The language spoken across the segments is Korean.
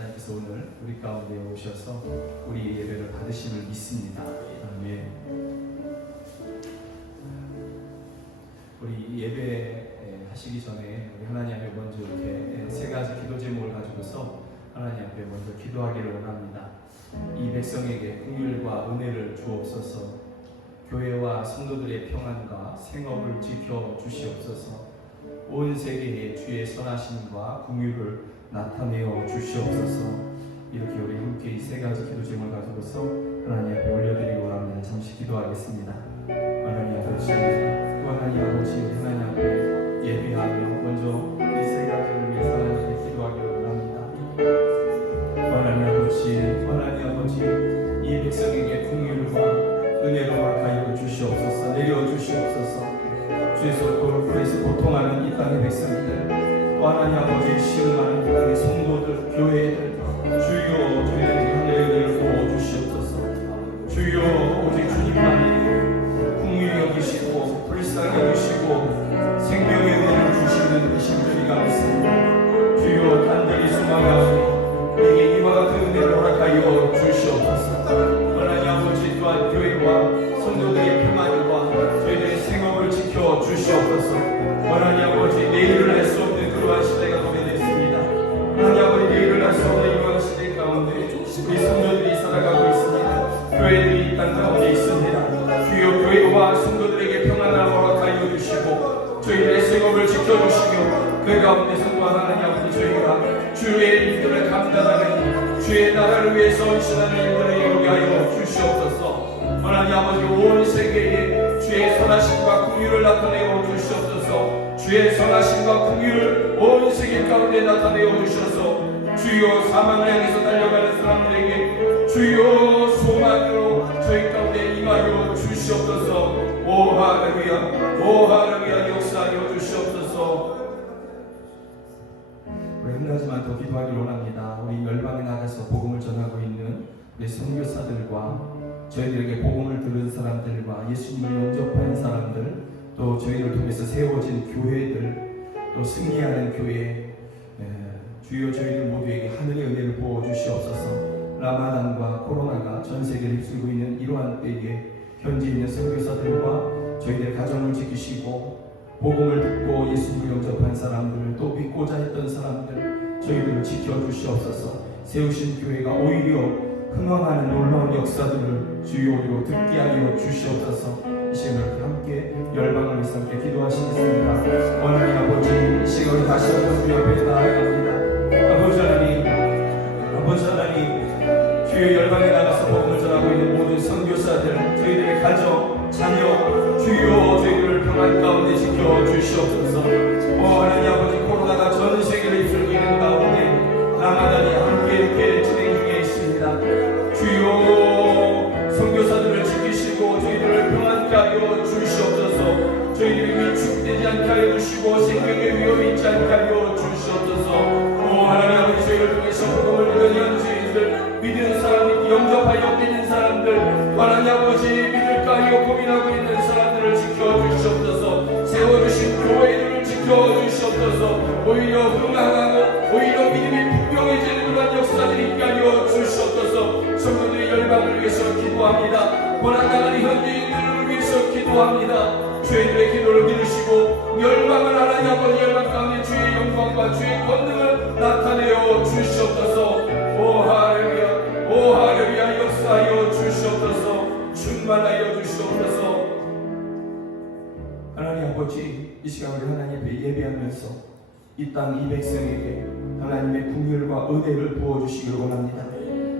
하나님께서 오늘 우리 가운데 오셔서 우리 예배를 받으심을 믿습니다. 아멘. 우리 예배 하시기 전에 우리 하나님 앞에 먼저 이렇게 세 가지 기도 제목을 가지고서 하나님 앞에 먼저 기도하기를 원합니다. 이 백성에게 긍휼과 은혜를 주옵소서. 교회와 성도들의 평안과 생업을 지켜 주시옵소서. 온 세계에 주의 선하심과 긍휼을 나타내어 주시옵소서. 이렇게 우리 함께 이 세 가지 기도 제목을 가지고서 하나님 앞에 올려드리고 원합니다. 잠시 기도하겠습니다. 하나님 아버지, 하나님 아버지, 하나님 앞에 예배하며 먼저 이 세 가지를 위해서 하나님 앞에 기도하기를 원합니다. 하나님 아버지, 이 백성에게 긍휼과 은혜로 가하여 주시옵소서. 내려 주시옵소서. 주에서 돌풀에서 고통하는 이 땅의 백성들, 또 하나님 아버지 시험하는 이 땅의 성도들, 교회들, 주여 저희들에게 하늘의 은혜를 부어주시옵소서. 주여 오직 주님만이 긍휼히 여기시고 불쌍히 여기시고 생명의 은혜를 주시는 이신 주리가 믿습니다. 주여 단단히 소망하오니 우리에게 이와 같은 은혜를 허락하여 주시옵소서. 하나님 아버지 또한 교회와 성도들의 평안과 저희들의 생업을 지켜 주시옵소서. 하나님 아버지 내일을 할 수 없는 그러한 시대가 도래됐습니다. 하나님 아버지 내일을 할 수 없는 이러한 시대 가운데 우리 성도들이 살아가고 있습니다. 교회들이 이 땅 가운데 있습니다. 주여 교회와 성도들에게 평안을 허락하여 주시고 저희들의 생업을 지켜주시며 그 가운데서 또한 하나님 아버지 저희가 주의 일들을 감당하는 주의 나라를 위해서 헌신하는 일들을 이루게 하여 주시옵소서. 하나님 아버지 온 세계에 주의 선하심과 긍휼을 나타내어 주시옵소서. 주의 선하심과 긍휼을 온 세계 가운데 나타내어 주셔서 주여 사망을 향해서 달려가는 사람들에게 주여 소망으로 저희 가운데 임하여 주시옵소서. 오 할렐루야, 오 할렐루야, 역사하여 주시옵소서. 우리 한 가지만 더 기도하기를 원합니다. 우리 열방에 나가서 복음을 전하고 있는 우리 선교사들과 저희들에게 복음을 들은 사람들과 예수님을 영접한 사람들, 또 저희를 통해서 세워진 교회들, 또 승리하는 교회, 주여 저희들 모두에게 하늘의 은혜를 부어주시옵소서. 라마단과 코로나가 전 세계를 휩쓸고 있는 이러한 때에 현지 있는 선교사들과 저희들의 가정을 지키시고 복음을 듣고 예수님을 영접한 사람들, 또 믿고자 했던 사람들, 저희들을 지켜주시옵소서. 세우신 교회가 오히려 흥황하는 놀라운 역사들을 주여 우리로 듣게 하여 주시옵소서. 이 시간을 함께 열방을 위해서 함께 기도하시겠습니다. 하나님 아버지, 이 시간을 다시 한번 주 옆에 나아갑니다. 아버지 하나님, 주의 열방에 나가서 복음을 전하고 있는 모든 선교사들, 저희들의 가정, 자녀, 주여 저희들을 평안 가운데 지켜주시옵소서. 하나님 아버지, 코로나가 전 세계를 휩쓸고 있는 가운데 라마단이 함께 이렇게 진행 중에 있습니다. 주여 선교사들을 지키시고 저희들을 평안케 하여 주시옵소서. 저희들이 위축되지 않게 하여 주시고 생명의 위험이 있지 않게 하여 주시옵소서. 하나님 아버지, 저희를 통해서 복음을 믿는 현지인들, 믿는 사람이 영접하여 믿는 사람들, 하나님 아버지 믿을까 하여 고민하고 있는 사람들을 지켜주시옵소서. 세워주신 교회들을 지켜주시옵소서. 오히려 흥황하고 오히려 믿음이 분명해지는 그런 역사들이 있게 하여 주시옵소서. 성도들의 열방을 위해서 기도합니다. 고난당하는 현지인들을 위해서 기도합니다. 주의들의 기도를 들으시고 열방을 하나님 아버지 열방 가운데 주의 영광과 주의 권능을 나타내어 주시옵소서. 오 할렐루야, 오 할렐루야, 역사하여 주시옵소서. 충만하여 주시옵소서. 하나님 아버지, 이 시간 우리 하나님 앞에 예배하면서 이 땅 이 백성에게 하나님의 긍휼과 은혜를 부어주시기를 원합니다.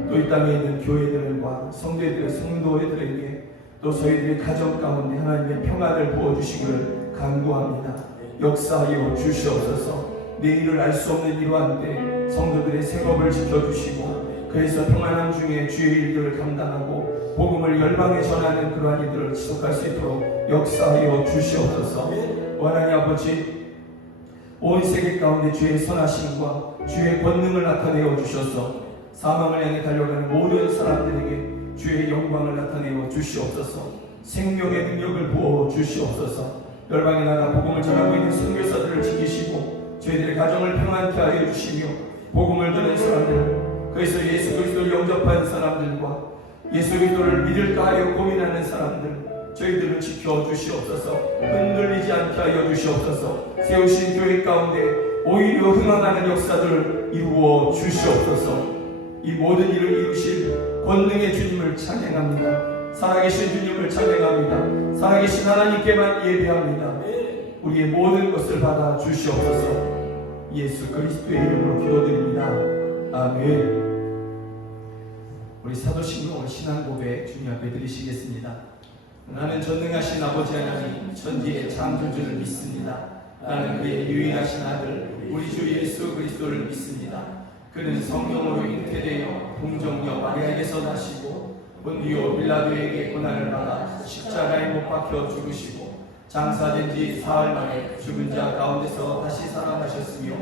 또 이 땅에 있는 교회들과 성도들에게 또 저희들의 가정 가운데 하나님의 평안을 부어주시기를 간구합니다. 역사하여 주시옵소서. 내일을 알 수 없는 이러한 때 성도들의 생업을 지켜주시고 그래서 평안함 중에 주의 일들을 감당하고 복음을 열방에 전하는 그러한 일들을 지속할 수 있도록 역사하여 주시옵소서. 하나님 아버지, 온 세계 가운데 주의 선하심과 주의 권능을 나타내어 주셔서 사망을 향해 달려가는 모든 사람들에게 주의 영광을 나타내어 주시옵소서. 생명의 능력을 부어 주시옵소서. 열방에 나가 복음을 전하고 있는 선교사들을 지키시고 저희들의 가정을 평안케 하여 주시며 복음을 듣는 사람들, 영접한 사람들과 예수 그리스도를 믿을까 하여 고민하는 사람들, 저희들을 지켜주시옵소서. 흔들리지 않게 하여 주시옵소서. 세우신 교회 가운데 오히려 흥황하는 역사들을 이루어 주시옵소서. 이 모든 일을 이루실 권능의 주님을 찬양합니다. 살아계신 주님을 찬양합니다. 살아계신 하나님께만 예배합니다. 우리의 모든 것을 받아 주시옵소서. 예수 그리스도의 이름으로 기도드립니다. 아멘. 우리 사도 신경을 신앙 고백 주님 앞에 드리시겠습니다. 나는 전능하신 아버지 하나님 천지의 창조주를 믿습니다. 나는 그의 유일하신 아들 우리 주 예수 그리스도를 믿습니다. 그는 성령으로 잉태되어 동정녀 마리아에게서 나시고 본디오 빌라도에게 고난을 받아 십자가에 못 박혀 죽으시고 장사된 지 사흘 만에 죽은 자 가운데서 다시 살아나셨으며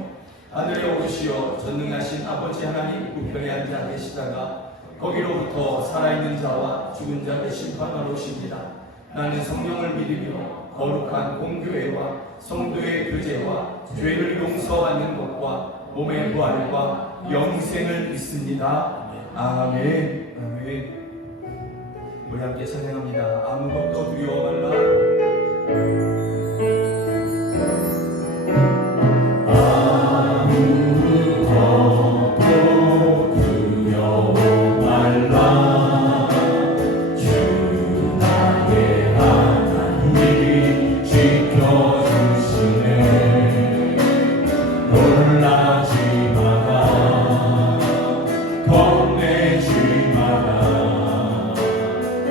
하늘에 오르시어 전능하신 아버지 하나님 우편에 앉아 계시다가 거기로부터 살아있는 자와 죽은 자를 심판하러 오십니다. 나는 성령을 믿으며 거룩한 공교회와 성도의 교제와 죄를 용서받는 것과 몸의 부활과 영생을 믿습니다. 아멘. 아멘. 우리 함께 찬양합니다. 아무것도 두려워 말라.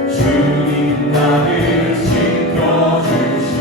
주님 나를 지켜주시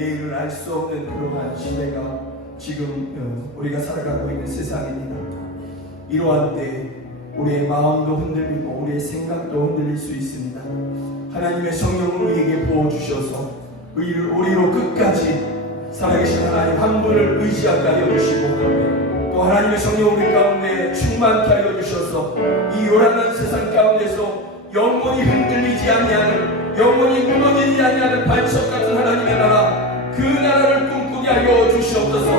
내일을 알 수 없는 그러한 시대가 지금 우리가 살아가고 있는 세상입니다. 이러한 때 우리의 마음도 흔들리고 우리의 생각도 흔들릴 수 있습니다. 하나님의 성령을 우리에게 부어주셔서 우리로 끝까지 살아계신 하나님 한 분을 의지하게 하여 주시고, 또 하나님의 성령 우리 가운데 충만케 하여 주셔서 이 요란한 세상 가운데서 영원히 흔들리지 아니하는, 영원히 무너지지 아니하는 반석 같은 하나님의 나라, 그 나라를 꿈꾸게 하여 주시옵소서.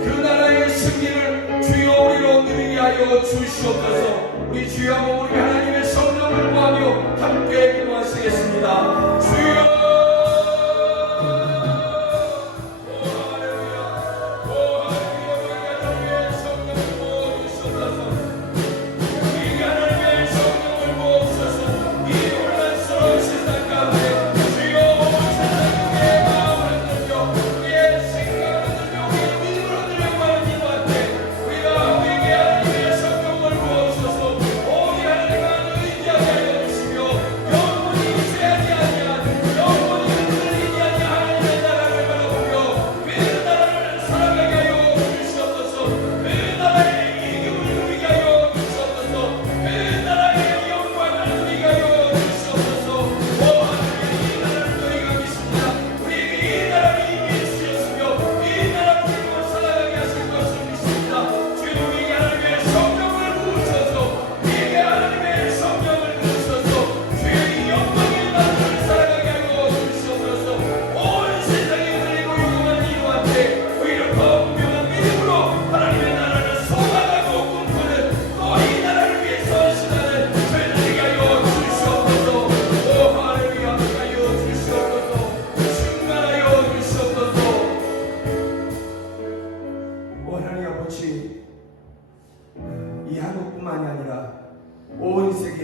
그 나라의 승리를 주여 우리로 누리게 하여 주시옵소서. 우리 주여 한번 우리 하나님의 성령을 구하며 함께 기도하시겠습니다. 주여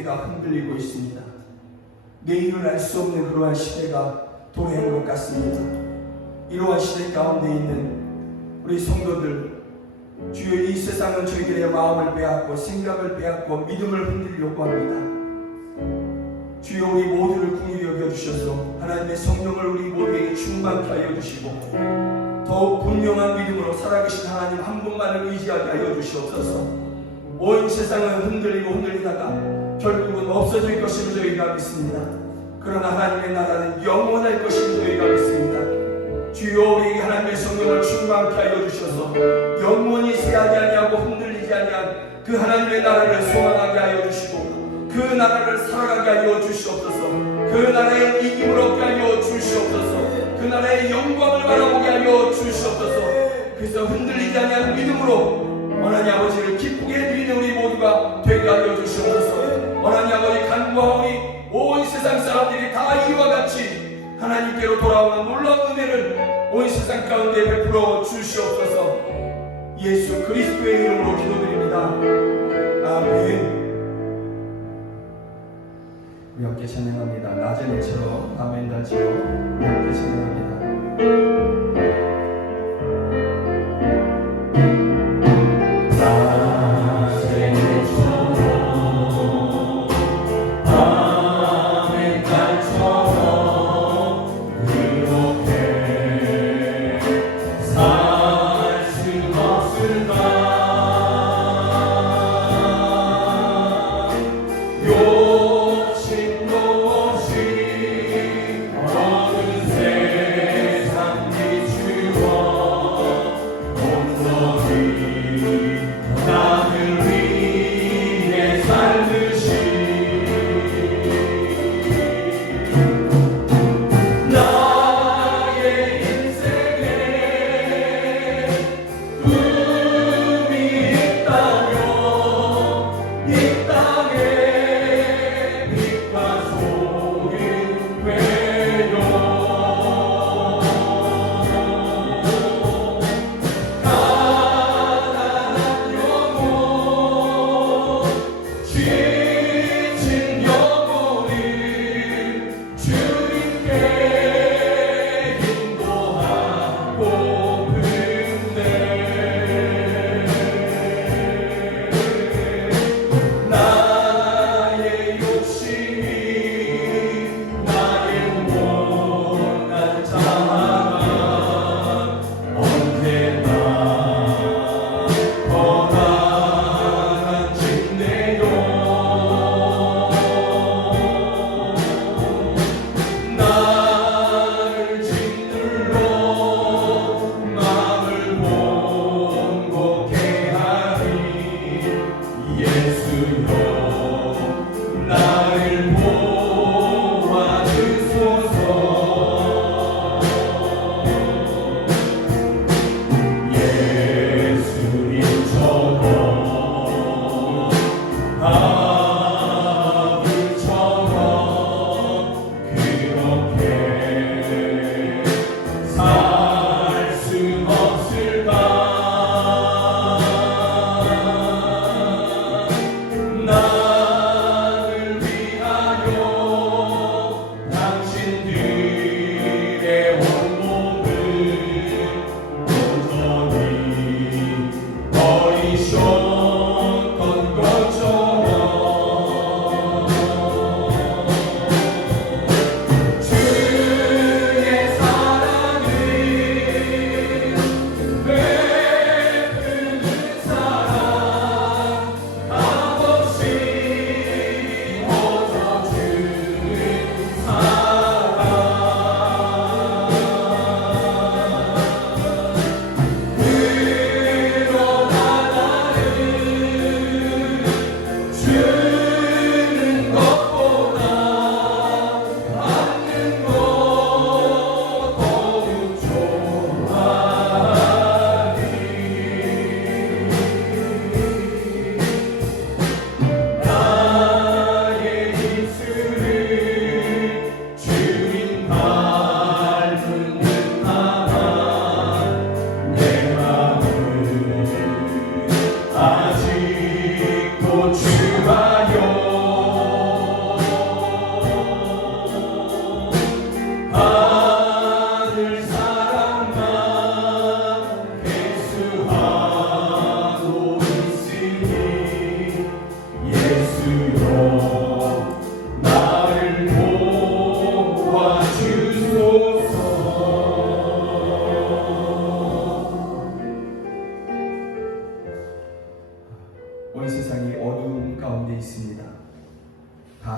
흔들리고 있습니다. 내일을 알 수 없는 그러한 시대가 도래한 것 같습니다. 이러한 시대 가운데 있는 우리 성도들, 주여 이 세상은 저희들의 마음을 빼앗고 생각을 빼앗고 믿음을 흔들려고 합니다. 주여 우리 모두를 긍휼히 여겨주셔서 하나님의 성령을 우리 모두에게 충만케 하여 주시고, 더욱 분명한 믿음으로 살아계신 하나님 한 분만을 의지하게 하여 주시옵소서. 온 세상은 흔들리고 흔들리다가 결국은 없어질 것임을 저희가 믿습니다. 그러나 하나님의 나라는 영원할 것임을 저희가 믿습니다. 주여 우리에게 하나님의 성령을 충만케 하여 주셔서 영원히 쇠하지 아니하고 흔들리지 아니한 그 하나님의 나라를 소망하게 하여 주시고, 그 나라를 살아가게 하여 주시옵소서. 그 나라의 이김을 얻게 하여 주시옵소서. 그 나라의 영광을 바라보게 하여 주시옵소서. 그래서 흔들리지 아니하는 믿음으로 하나님 아버지를 기쁘게 해드리는 우리 모두가 되게 하여 주시옵소서. 하나님 아버지 간구하오니 온 세상 사람들이 다 이와 같이 하나님께로 돌아오는 놀라운 은혜를 온 세상 가운데 베풀어 주시옵소서. 예수 그리스도의 이름으로 기도드립니다. 아멘. 우리 함께 찬양합니다. 낮은 해처럼 아멘 다지요. 우리 함께 찬양합니다. 욕심도 없이 어느새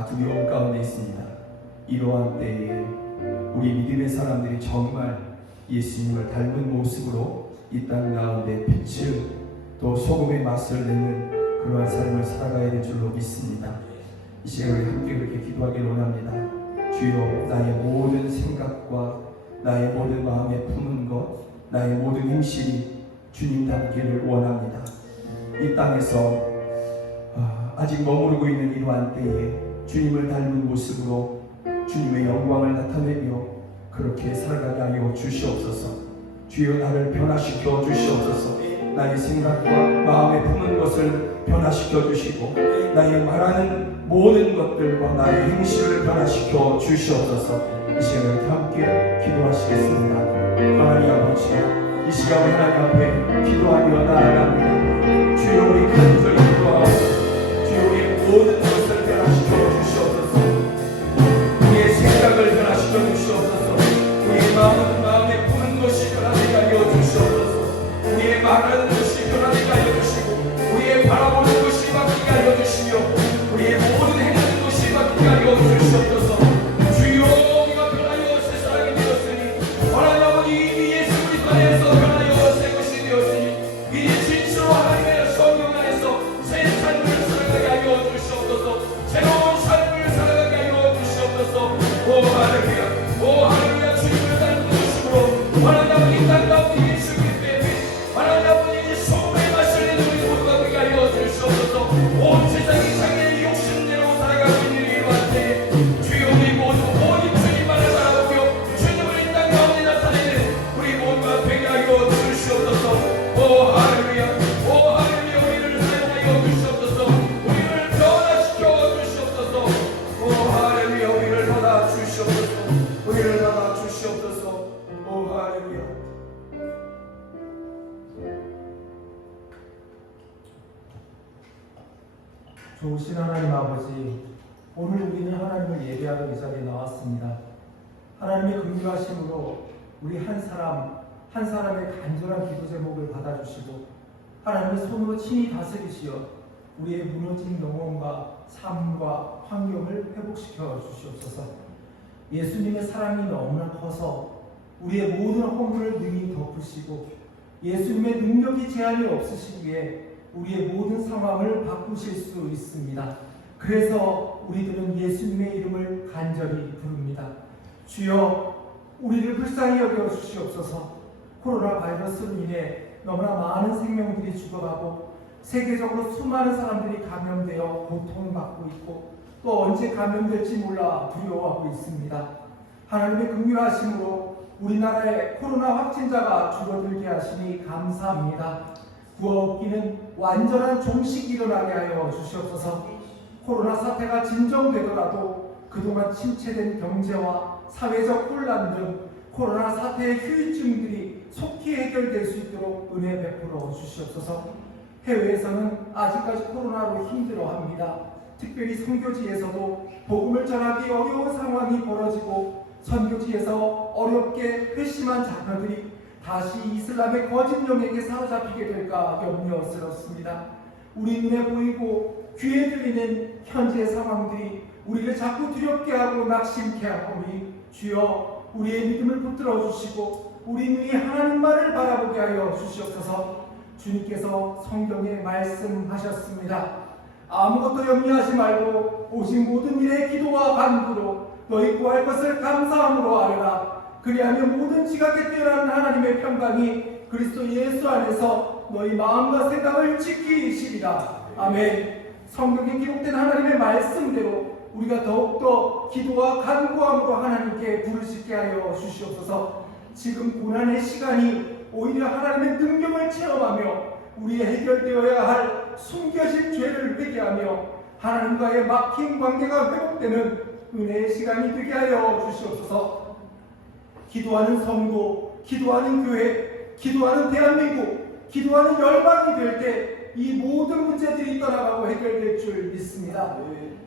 두려움 가운데 있습니다. 이러한 때에 우리 믿음의 사람들이 정말 예수님을 닮은 모습으로 이 땅 가운데 빛을 또 소금의 맛을 내는 그러한 삶을 살아가야 될 줄로 믿습니다. 이 시간에 함께 그렇게 기도하기를 원합니다. 주여, 나의 모든 생각과 나의 모든 마음에 품은 것, 나의 모든 행실이 주님 닮기를 원합니다. 이 땅에서 아직 머무르고 있는 이러한 때에 주님을 닮은 모습으로 주님의 영광을 나타내며 그렇게 살아가게 하여 주시옵소서. 주여, 나를 변화시켜 주시옵소서. 나의 생각과 마음에 품은 것을 변화시켜 주시고 나의 말하는 모든 것들과 나의 행실을 변화시켜 주시옵소서. 이 시간에 함께 기도하시겠습니다. 하나님 아버지, 이 시간 하나님 앞에 기도하며 나아갑니다. 주여, 우리 간절히 기도하옵소서. 주여, 우리의 모든 것을 변화시켜 주시옵소서. 우리의 생각을 변화시켜 주시옵소서. 우리의 마음에 품은 것이 변화되게 하여 주시옵소서. 우리의 말하는 것이 변화되게 하여 주시고 우리의 바라보는 것이 바뀌게 하여 주시며 우리의 모든 행하는 것이 바뀌게 하여 주시옵소서. 주여, 우리가 변하여 새 사람이 되었으니 하나님 아버지, 이미 예수 그리스도 안에서 변하여 새 것이 되었으니 이제 진실로 하나님의 성령 안에서 새 삶을 살아가게 하여 주시옵소서. 새로운 삶을 살아가게 하여 주시옵소서. 오 할렐루야, 오 할렐루야. 주님을 닮은 모습으로 하나님 아버지, 땅 가운데 예수 그리스도의 빛, 하나님 아버지, 소금의 맛을 내는 우리 모두가 되게 하여 주시옵소서. 온 세상이 자기의 욕심대로 살아가고 있는 이러한 때에 주여, 우리 모두 오직 주님만을 바라보며 주님을 이 땅 가운데 나타내는 우리 모두가 되게 하여 주시옵소서. 오 할렐루야, 오 할렐루야. 우리를 사용하여 주시옵소서. 우리를 변화시켜 주시옵소서. 오 할렐루야. 우리를 받아 주시옵소서. 우리를 받아 주시옵소서. 오 할렐루야. 좋으신 하나님 아버지, 오늘 우리는 하나님을 예배하러 이 자리에 나왔습니다. 하나님의 긍휼하심으로 우리 한 사람의 간절한 기도 제목을 받아주시고 하나님의 손으로 친히 다스리시어 우리의 무너진 영혼과 삶과 환경을 회복시켜 주시옵소서. 예수님의 사랑이 너무나 커서 우리의 모든 허물을 능히 덮으시고 예수님의 능력이 제한이 없으시기에 우리의 모든 상황을 바꾸실 수 있습니다. 그래서 우리들은 예수님의 이름을 간절히 부릅니다. 주여, 우리를 불쌍히 여겨 주시옵소서. 코로나 바이러스로 인해 너무나 많은 생명들이 죽어가고 세계적으로 수많은 사람들이 감염되어 고통받고 있고 또 언제 감염될지 몰라 두려워하고 있습니다. 하나님의 긍휼하심으로 우리나라의 코로나 확진자가 줄어들게 하시니 감사합니다. 구호흡기는 완전한 종식이 일어나게 하여 주시옵소서. 코로나 사태가 진정되더라도 그동안 침체된 경제와 사회적 혼란 등 코로나 사태의 후유증들이 속히 해결될 수 있도록 은혜 베풀어 주시옵소서. 해외에서는 아직까지 코로나로 힘들어합니다. 특별히 선교지에서도 복음을 전하기 어려운 상황이 벌어지고 선교지에서 어렵게 회심한 자녀들이 다시 이슬람의 거짓 영에게 사로잡히게 될까 염려스럽습니다. 우리 눈에 보이고 귀에 들리는 현재의 상황들이 우리를 자꾸 두렵게 하고 낙심케 하오니 주여, 우리의 믿음을 붙들어 주시고 우리 눈이 하나님만을 바라보게 하여 주시옵소서. 주님께서 성경에 말씀하셨습니다. 아무것도 염려하지 말고 오직 모든 일에 기도와 간구로 너희 구할 것을 감사함으로 아뢰라. 그리하면 모든 지각에 뛰어난 하나님의 평강이 그리스도 예수 안에서 너희 마음과 생각을 지키시리라. 아멘. 성경에 기록된 하나님의 말씀대로 우리가 더욱더 기도와 간구함으로 하나님께 부르시게 하여 주시옵소서. 지금 고난의 시간이 오히려 하나님의 능력을 체험하며 우리의 해결되어야 할 숨겨진 죄를 회개하며 하나님과의 막힌 관계가 회복되는 은혜의 시간이 되게 하여 주시옵소서. 기도하는 성도, 기도하는 교회, 기도하는 대한민국, 기도하는 열방이 될 때 이 모든 문제들이 떠나가고 해결될 줄 믿습니다.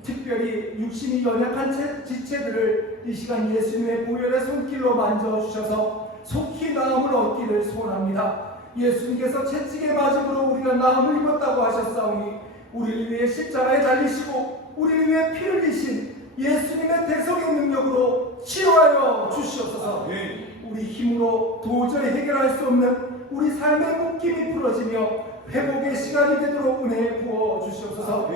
특별히 육신이 연약한 지체들을 이 시간 예수님의 보혈의 손길로 만져주셔서 속히 나음을 얻기를 소원합니다. 예수님께서 채찍의 맞음으로 우리가 나음을 입었다고 하셨사오니 우리를 위해 십자가에 달리시고 우리를 위해 피를 흘리신 예수님의 대속의 능력으로 치료하여 주시옵소서. 우리 힘으로 도저히 해결할 수 없는 우리 삶의 묶임이 풀어지며 회복의 시간이 되도록 은혜 부어 주시옵소서.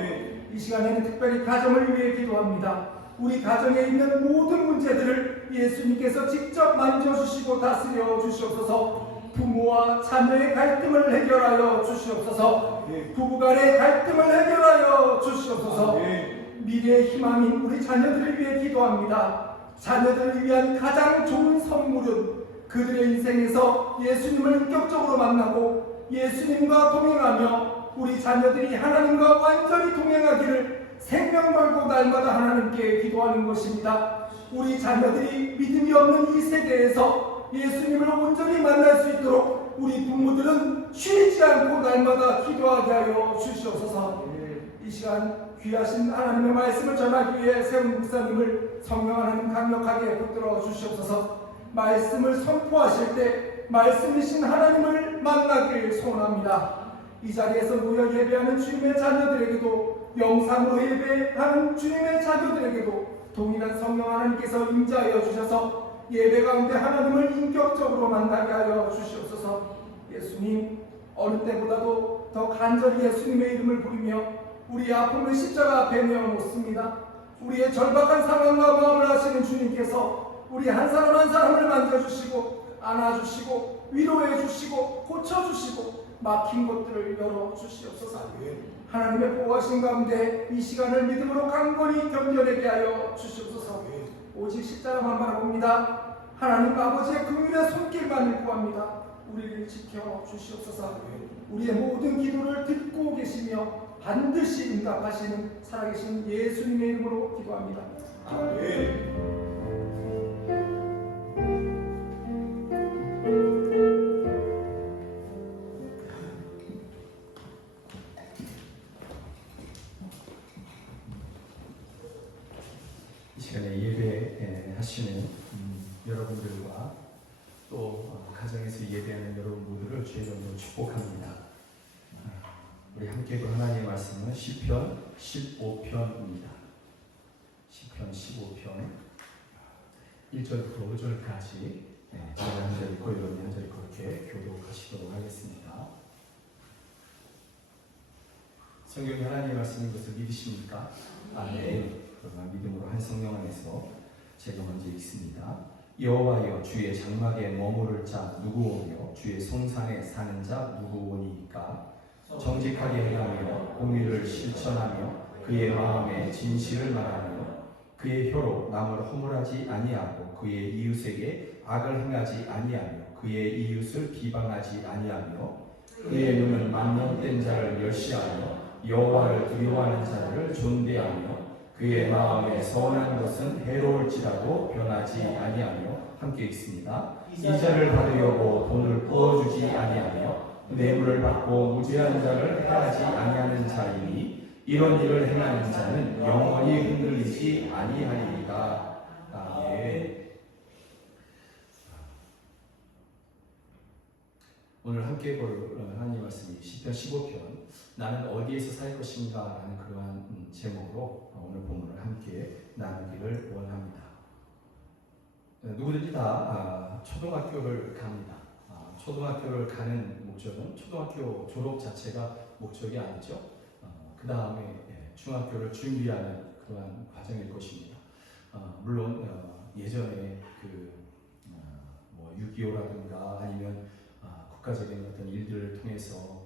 이 시간에는 특별히 가정을 위해 기도합니다. 우리 가정에 있는 모든 문제들을 예수님께서 직접 만져주시고 다스려 주시옵소서. 부모와 자녀의 갈등을 해결하여 주시옵소서. 부부간의 갈등을 해결하여 주시옵소서. 미래의 희망인 우리 자녀들을 위해 기도합니다. 자녀들을 위한 가장 좋은 선물은 그들의 인생에서 예수님을 인격적으로 만나고 예수님과 동행하며 우리 자녀들이 하나님과 완전히 동행하기를 생명 걸고 날마다 하나님께 기도하는 것입니다. 우리 자녀들이 믿음이 없는 이 세대에서 예수님을 온전히 만날 수 있도록 우리 부모들은 쉬지 않고 날마다 기도하게 하여 주시옵소서. 이 시간 귀하신 하나님의 말씀을 전하기 위해 세운 목사님을 성령 하나님 강력하게 붙들어 주시옵소서. 말씀을 선포하실 때 말씀이신 하나님을 만나길 소원합니다. 이 자리에서 모여 예배하는 주님의 자녀들에게도 영상으로 예배하는 주님의 자녀들에게도 동일한 성령 하나님께서 임재하여 주셔서 예배 가운데 하나님을 인격적으로 만나게 하여 주시옵소서. 예수님, 어느 때보다도 더 간절히 예수님의 이름을 부르며 우리의 아픔을 십자가 앞에 내어놓습니다. 우리의 절박한 상황과 마음을 아시는 주님께서 우리 한 사람 한 사람을 만져주시고 안아주시고 위로해주시고 고쳐주시고 막힌 것들을 열어주시옵소서. 하나님의 보호하신 가운데 이 시간을 믿음으로 강건히 견뎌내게 하여 주시옵소서. 오직 십자가만 바라봅니다. 하나님 아버지의 긍휼의 손길만을 구합니다. 우리를 지켜주시옵소서. 우리의 모든 기도를 듣고 계시며 반드시 응답하시는 살아계신 예수님의 이름으로 기도합니다. 아멘. 이 시간에 예배하시는 여러분들과 또 가정에서 예배하는 여러분 모두를 주의 이름으로 축복합니다. 우리 함께 그 하나님의 말씀은 시편 15편입니다. 시편 15편 1절부터 5절까지 제가 한 절 읽고 여러분이 한 절 읽고 그렇게 교독하시도록 하겠습니다. 성경이 하나님의 말씀인 것을 믿으십니까? 아멘. 그러나 믿음으로 한 성령 안에서 제가 먼저 읽습니다. 여호와여, 주의 장막에 머무를 자 누구오며 주의 성산에 사는 자 누구오니까? 정직하게 행하며 공의를 실천하며 그의 마음에 진실을 말하며 그의 혀로 남을 허물하지 아니하고 그의 이웃에게 악을 행하지 아니하며 그의 이웃을 비방하지 아니하며 그의 눈은 만명된 자를 멸시하며 여호와를 두려워하는 자를 존대하며 그의 마음에 선한 것은 해로울지라도 변하지 아니하며 함께 읽습니다. 이자를 받으려고 돈을 부어주지 아니하며 뇌물을 받고 무죄한 자를 해하지 아니하는 자이니 이런 일을 행하는 자는 영원히 흔들리지 아니하리이다. 아멘. 오늘 함께 볼 하나님 말씀이 시편 15편 나는 어디에서 살 것인가 라는 그러한 제목으로 오늘 본문을 함께 나누기를 원합니다. 누구든지 다 초등학교를 갑니다. 초등학교를 가는 목적은 초등학교 졸업 자체가 목적이 아니죠. 그 다음에 중학교를 준비하는 그러한 과정일 것입니다. 물론 예전에 뭐 6.25라든가 아니면 국가적인 어떤 일들을 통해서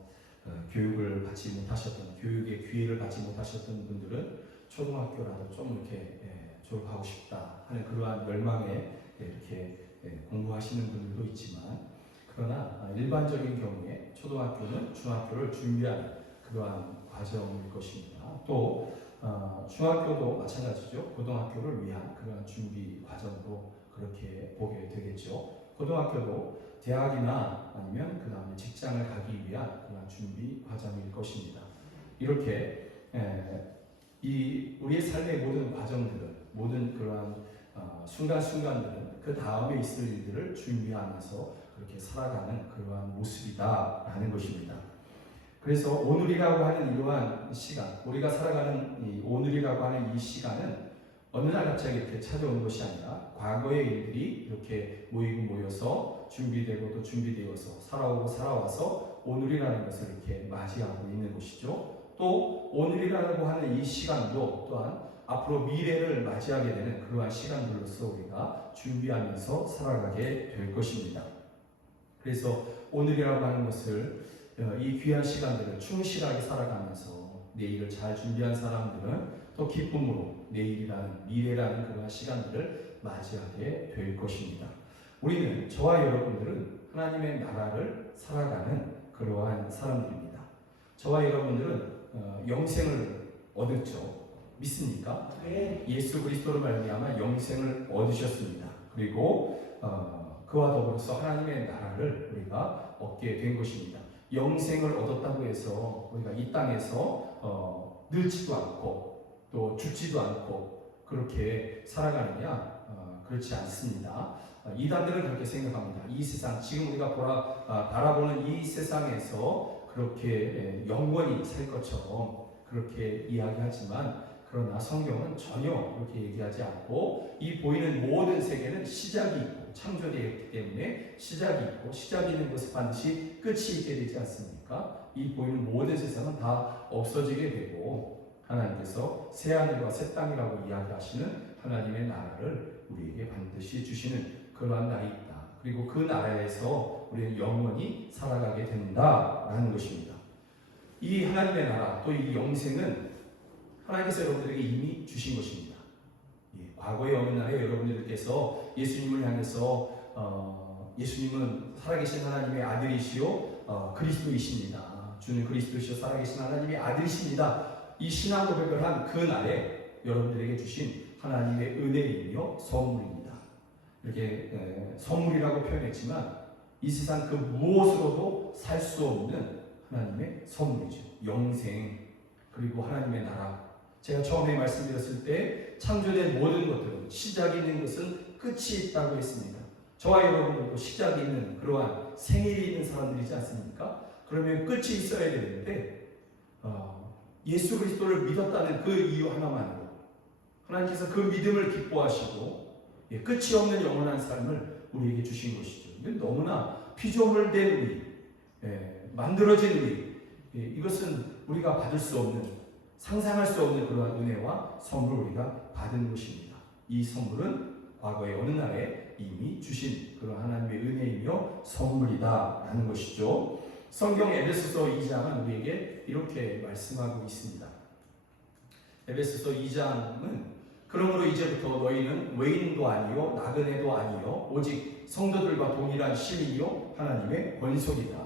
교육을 받지 못하셨던, 교육의 기회를 받지 못하셨던 분들은 초등학교라도 좀 이렇게 졸업하고 싶다 하는 그러한 열망에 이렇게 공부하시는 분들도 있지만, 그러나 일반적인 경우에 초등학교는 중학교를 준비하는 그러한 과정일 것입니다. 또 중학교도 마찬가지죠. 고등학교를 위한 그러한 준비 과정으로 그렇게 보게 되겠죠. 고등학교도 대학이나 아니면 그 다음에 직장을 가기 위한 그러한 준비 과정일 것입니다. 이렇게 우리의 삶의 모든 과정들은, 모든 그러한 순간순간들은 그 다음에 있을 일들을 준비하면서 그렇게 살아가는 그러한 모습이다라는 것입니다. 그래서 오늘이라고 하는 이러한 시간, 우리가 살아가는 이 오늘이라고 하는 이 시간은 어느 날 갑자기 이렇게 찾아온 것이 아니라 과거의 일들이 이렇게 모여서 준비되고 또 준비되어서 살아와서 오늘이라는 것을 이렇게 맞이하고 있는 것이죠. 또 오늘이라고 하는 이 시간도 또한 앞으로 미래를 맞이하게 되는 그러한 시간들로서 우리가 준비하면서 살아가게 될 것입니다. 그래서 오늘이라고 하는 것을 이 귀한 시간들을 충실하게 살아가면서 내일을 잘 준비한 사람들은 또 기쁨으로 내일이라는 미래라는 그러한 시간들을 맞이하게 될 것입니다. 우리는 저와 여러분들은 하나님의 나라를 살아가는 그러한 사람들입니다. 저와 여러분들은 영생을 얻었죠. 믿습니까? 네. 예수 그리스도로 말미암아 영생을 얻으셨습니다. 그리고 그와 더불어서 하나님의 나라를 우리가 얻게 된 것입니다. 영생을 얻었다고 해서 우리가 이 땅에서 늙지도 않고 또 죽지도 않고 그렇게 살아가느냐? 그렇지 않습니다. 이단들은 그렇게 생각합니다. 이 세상, 지금 우리가 바라보는 이 세상에서 그렇게 영원히 살 것처럼 그렇게 이야기하지만, 그러나 성경은 전혀 그렇게 얘기하지 않고, 이 보이는 모든 세계는 시작이 있고 창조되었기 때문에 시작이 있고, 시작이 있는 것은 반드시 끝이 있게 되지 않습니까? 이 보이는 모든 세상은 다 없어지게 되고, 하나님께서 새 하늘과 새 땅이라고 이야기하시는 하나님의 나라를 우리에게 반드시 주시는 그러한 날이 있다. 그리고 그 나라에서 우리는 영원히 살아가게 된다라는 것입니다. 이 하나님의 나라, 또 이 영생은 하나님께서 여러분들에게 이미 주신 것입니다. 과거의 어느 날에 여러분들께서 예수님을 향해서 예수님은 살아계신 하나님의 아들이시요 그리스도이십니다. 주는 그리스도시요 살아계신 하나님의 아들이십니다. 이 신앙 고백을 한 그 날에 여러분들에게 주신 하나님의 은혜이며 선물입니다. 이렇게 선물이라고 표현했지만 이 세상 그 무엇으로도 살 수 없는 하나님의 선물이죠. 영생, 그리고 하나님의 나라. 제가 처음에 말씀드렸을 때 창조된 모든 것들은 시작이 있는 것은 끝이 있다고 했습니다. 저와 여러분들도 시작이 있는 그러한 생일이 있는 사람들이지 않습니까? 그러면 끝이 있어야 되는데 예수 그리스도를 믿었다는 그 이유 하나만으로 하나님께서 그 믿음을 기뻐하시고 끝이 없는 영원한 삶을 우리에게 주신 것이죠. 너무나 피조물된 우리, 만들어진 우리, 이것은 우리가 받을 수 없는, 상상할 수 없는 그러한 은혜와 선물을 우리가 받은 것입니다. 이 선물은 과거의 어느 날에 이미 주신 그런 하나님의 은혜이며 선물이다라는 것이죠. 성경 에베소서 2장은 우리에게 이렇게 말씀하고 있습니다. 에베소서 2장은 그러므로 이제부터 너희는 외인도 아니요 나그네도 아니요 오직 성도들과 동일한 시민이요 하나님의 권속이다.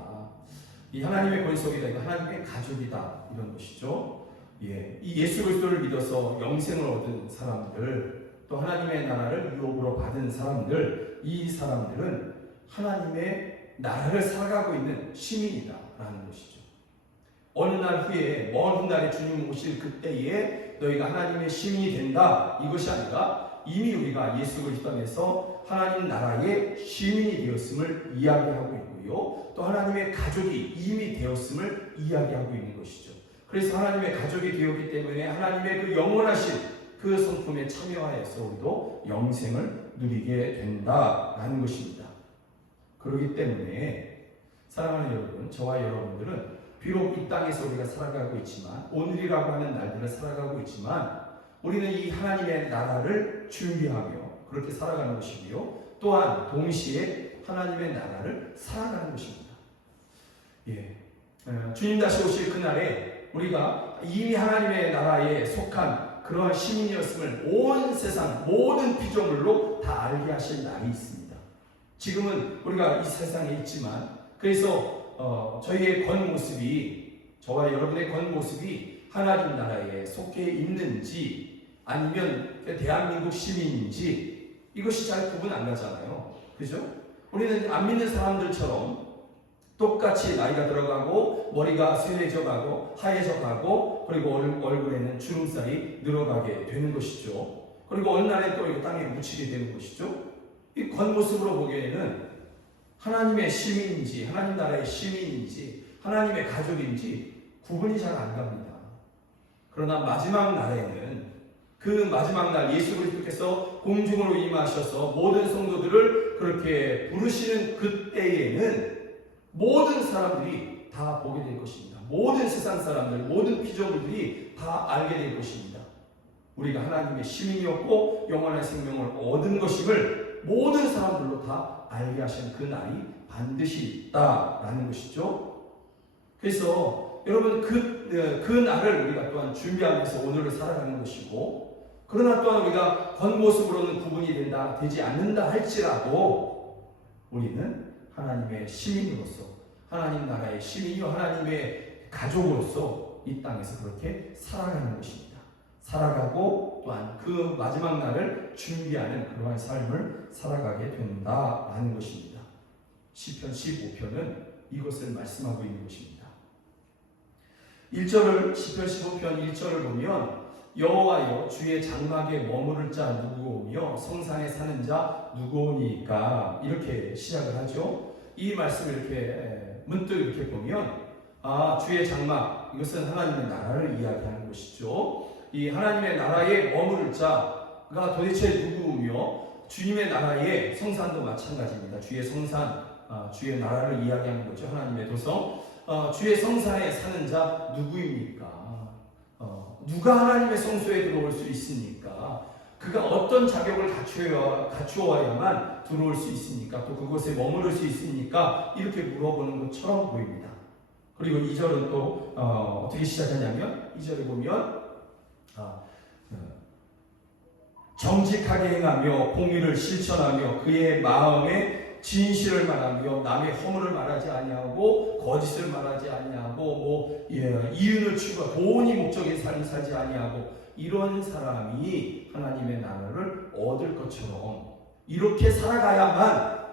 이 하나님의 권속이다, 이거 하나님의 가족이다, 이런 것이죠. 이 예수 그리스도를 믿어서 영생을 얻은 사람들, 또 하나님의 나라를 유업으로 받은 사람들, 이 사람들은 하나님의 나라를 살아가고 있는 시민이다라는 것이죠. 어느 날 후에, 먼 훗날에 주님 오실 그때에 너희가 하나님의 시민이 된다, 이것이 아니라 이미 우리가 예수 그리스도 안에서 하나님 나라의 시민이 되었음을 이야기하고 있고요, 또 하나님의 가족이 이미 되었음을 이야기하고 있는 것이죠. 그래서 하나님의 가족이 되었기 때문에 하나님의 그 영원하신 그 성품에 참여하여서 우리도 영생을 누리게 된다라는 것입니다. 그렇기 때문에 사랑하는 여러분, 저와 여러분들은 비록 이 땅에서 우리가 살아가고 있지만, 오늘이라고 하는 날들을 살아가고 있지만, 우리는 이 하나님의 나라를 준비하며 그렇게 살아가는 것이고요, 또한 동시에 하나님의 나라를 살아가는 것입니다. 주님 다시 오실 그날에 우리가 이미 하나님의 나라에 속한 그러한 시민이었음을 온 세상 모든 피조물로 다 알게 하실 날이 있습니다. 지금은 우리가 이 세상에 있지만, 그래서 저희의 겉모습이, 저와 여러분의 겉모습이 하나님 나라에 속해 있는지 아니면 대한민국 시민인지 이것이 잘 구분 안 가잖아요. 그죠? 우리는 안 믿는 사람들처럼 똑같이 나이가 들어가고 머리가 쇠해져 가고 하얘져 가고, 그리고 얼굴에는 주름살이 늘어가게 되는 것이죠. 그리고 어느 날에 또 땅에 묻히게 되는 것이죠. 이 겉모습으로 보기에는 하나님의 시민인지 하나님 나라의 시민인지 하나님의 가족인지 구분이 잘 안 갑니다. 그러나 마지막 날에는 그 마지막 날 예수 그리스도께서 공중으로 임하셔서 모든 성도들을 그렇게 부르시는 그때에는 모든 사람들이 다 보게 될 것입니다. 모든 세상 사람들, 모든 피조물들이 다 알게 될 것입니다. 우리가 하나님의 시민이었고 영원한 생명을 얻은 것임을 모든 사람들로 다 알게 하신 그 날이 반드시 있다라는 것이죠. 그래서 여러분 그 날을 우리가 또한 준비하면서 오늘을 살아가는 것이고, 그러나 또한 우리가 겉모습으로는 구분이 되지 않는다 할지라도 우리는 하나님의 시민으로서, 하나님 나라의 시민이요 하나님의 가족으로서 이 땅에서 그렇게 살아가는 것입니다. 살아가고 또한 그 마지막 날을 준비하는 그러한 삶을 살아가게 된다라는 것입니다. 시편 15편은 이것을 말씀하고 있는 것입니다. 1절을 시편 15편 1절을 보면 여호와여 주의 장막에 머무를 자 누구오며 성산에 사는 자 누구오니까 이렇게 시작을 하죠. 이 말씀을 이렇게 문득 이렇게 보면 주의 장막, 이것은 하나님의 나라를 이야기하는 것이죠. 이 하나님의 나라에 머무를 자가 도대체 누구며 주님의 나라의 성산도 마찬가지입니다. 주의 성산, 주의 나라를 이야기하는 거죠. 하나님의 도성, 주의 성산에 사는 자 누구입니까? 누가 하나님의 성소에 들어올 수 있습니까? 그가 어떤 자격을 갖추어야만 들어올 수 있습니까? 또 그곳에 머무를 수 있습니까? 이렇게 물어보는 것처럼 보입니다. 그리고 2절은 또 어떻게 시작하냐면 2절에 보면 정직하게 행하며 공의를 실천하며 그의 마음에 진실을 말하며 남의 허물을 말하지 아니하고 거짓을 말하지 아니하고 이윤을 추구하고 돈이 목적인 삶을 살지 아니하고 이런 사람이 하나님의 나라를 얻을 것처럼 이렇게 살아가야만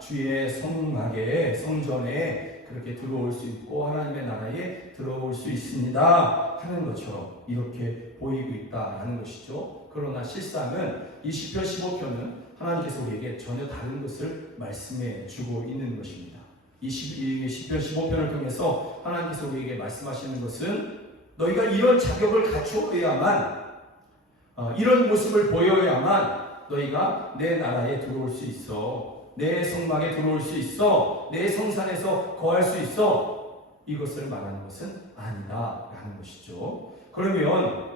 주의 성막에 성전에 그렇게 들어올 수 있고 하나님의 나라에 들어올 수 있습니다 하는 것처럼 이렇게 보이고 있다라는 것이죠. 그러나 실상은 이 시편 15편은 하나님께서 우리에게 전혀 다른 것을 말씀해 주고 있는 것입니다. 이 시편 15편을 통해서 하나님께서 우리에게 말씀하시는 것은 너희가 이런 자격을 갖추어야만 이런 모습을 보여야만 너희가 내 나라에 들어올 수 있어, 내 성막에 들어올 수 있어, 내 성산에서 거할 수 있어, 이것을 말하는 것은 아니다라는 것이죠. 그러면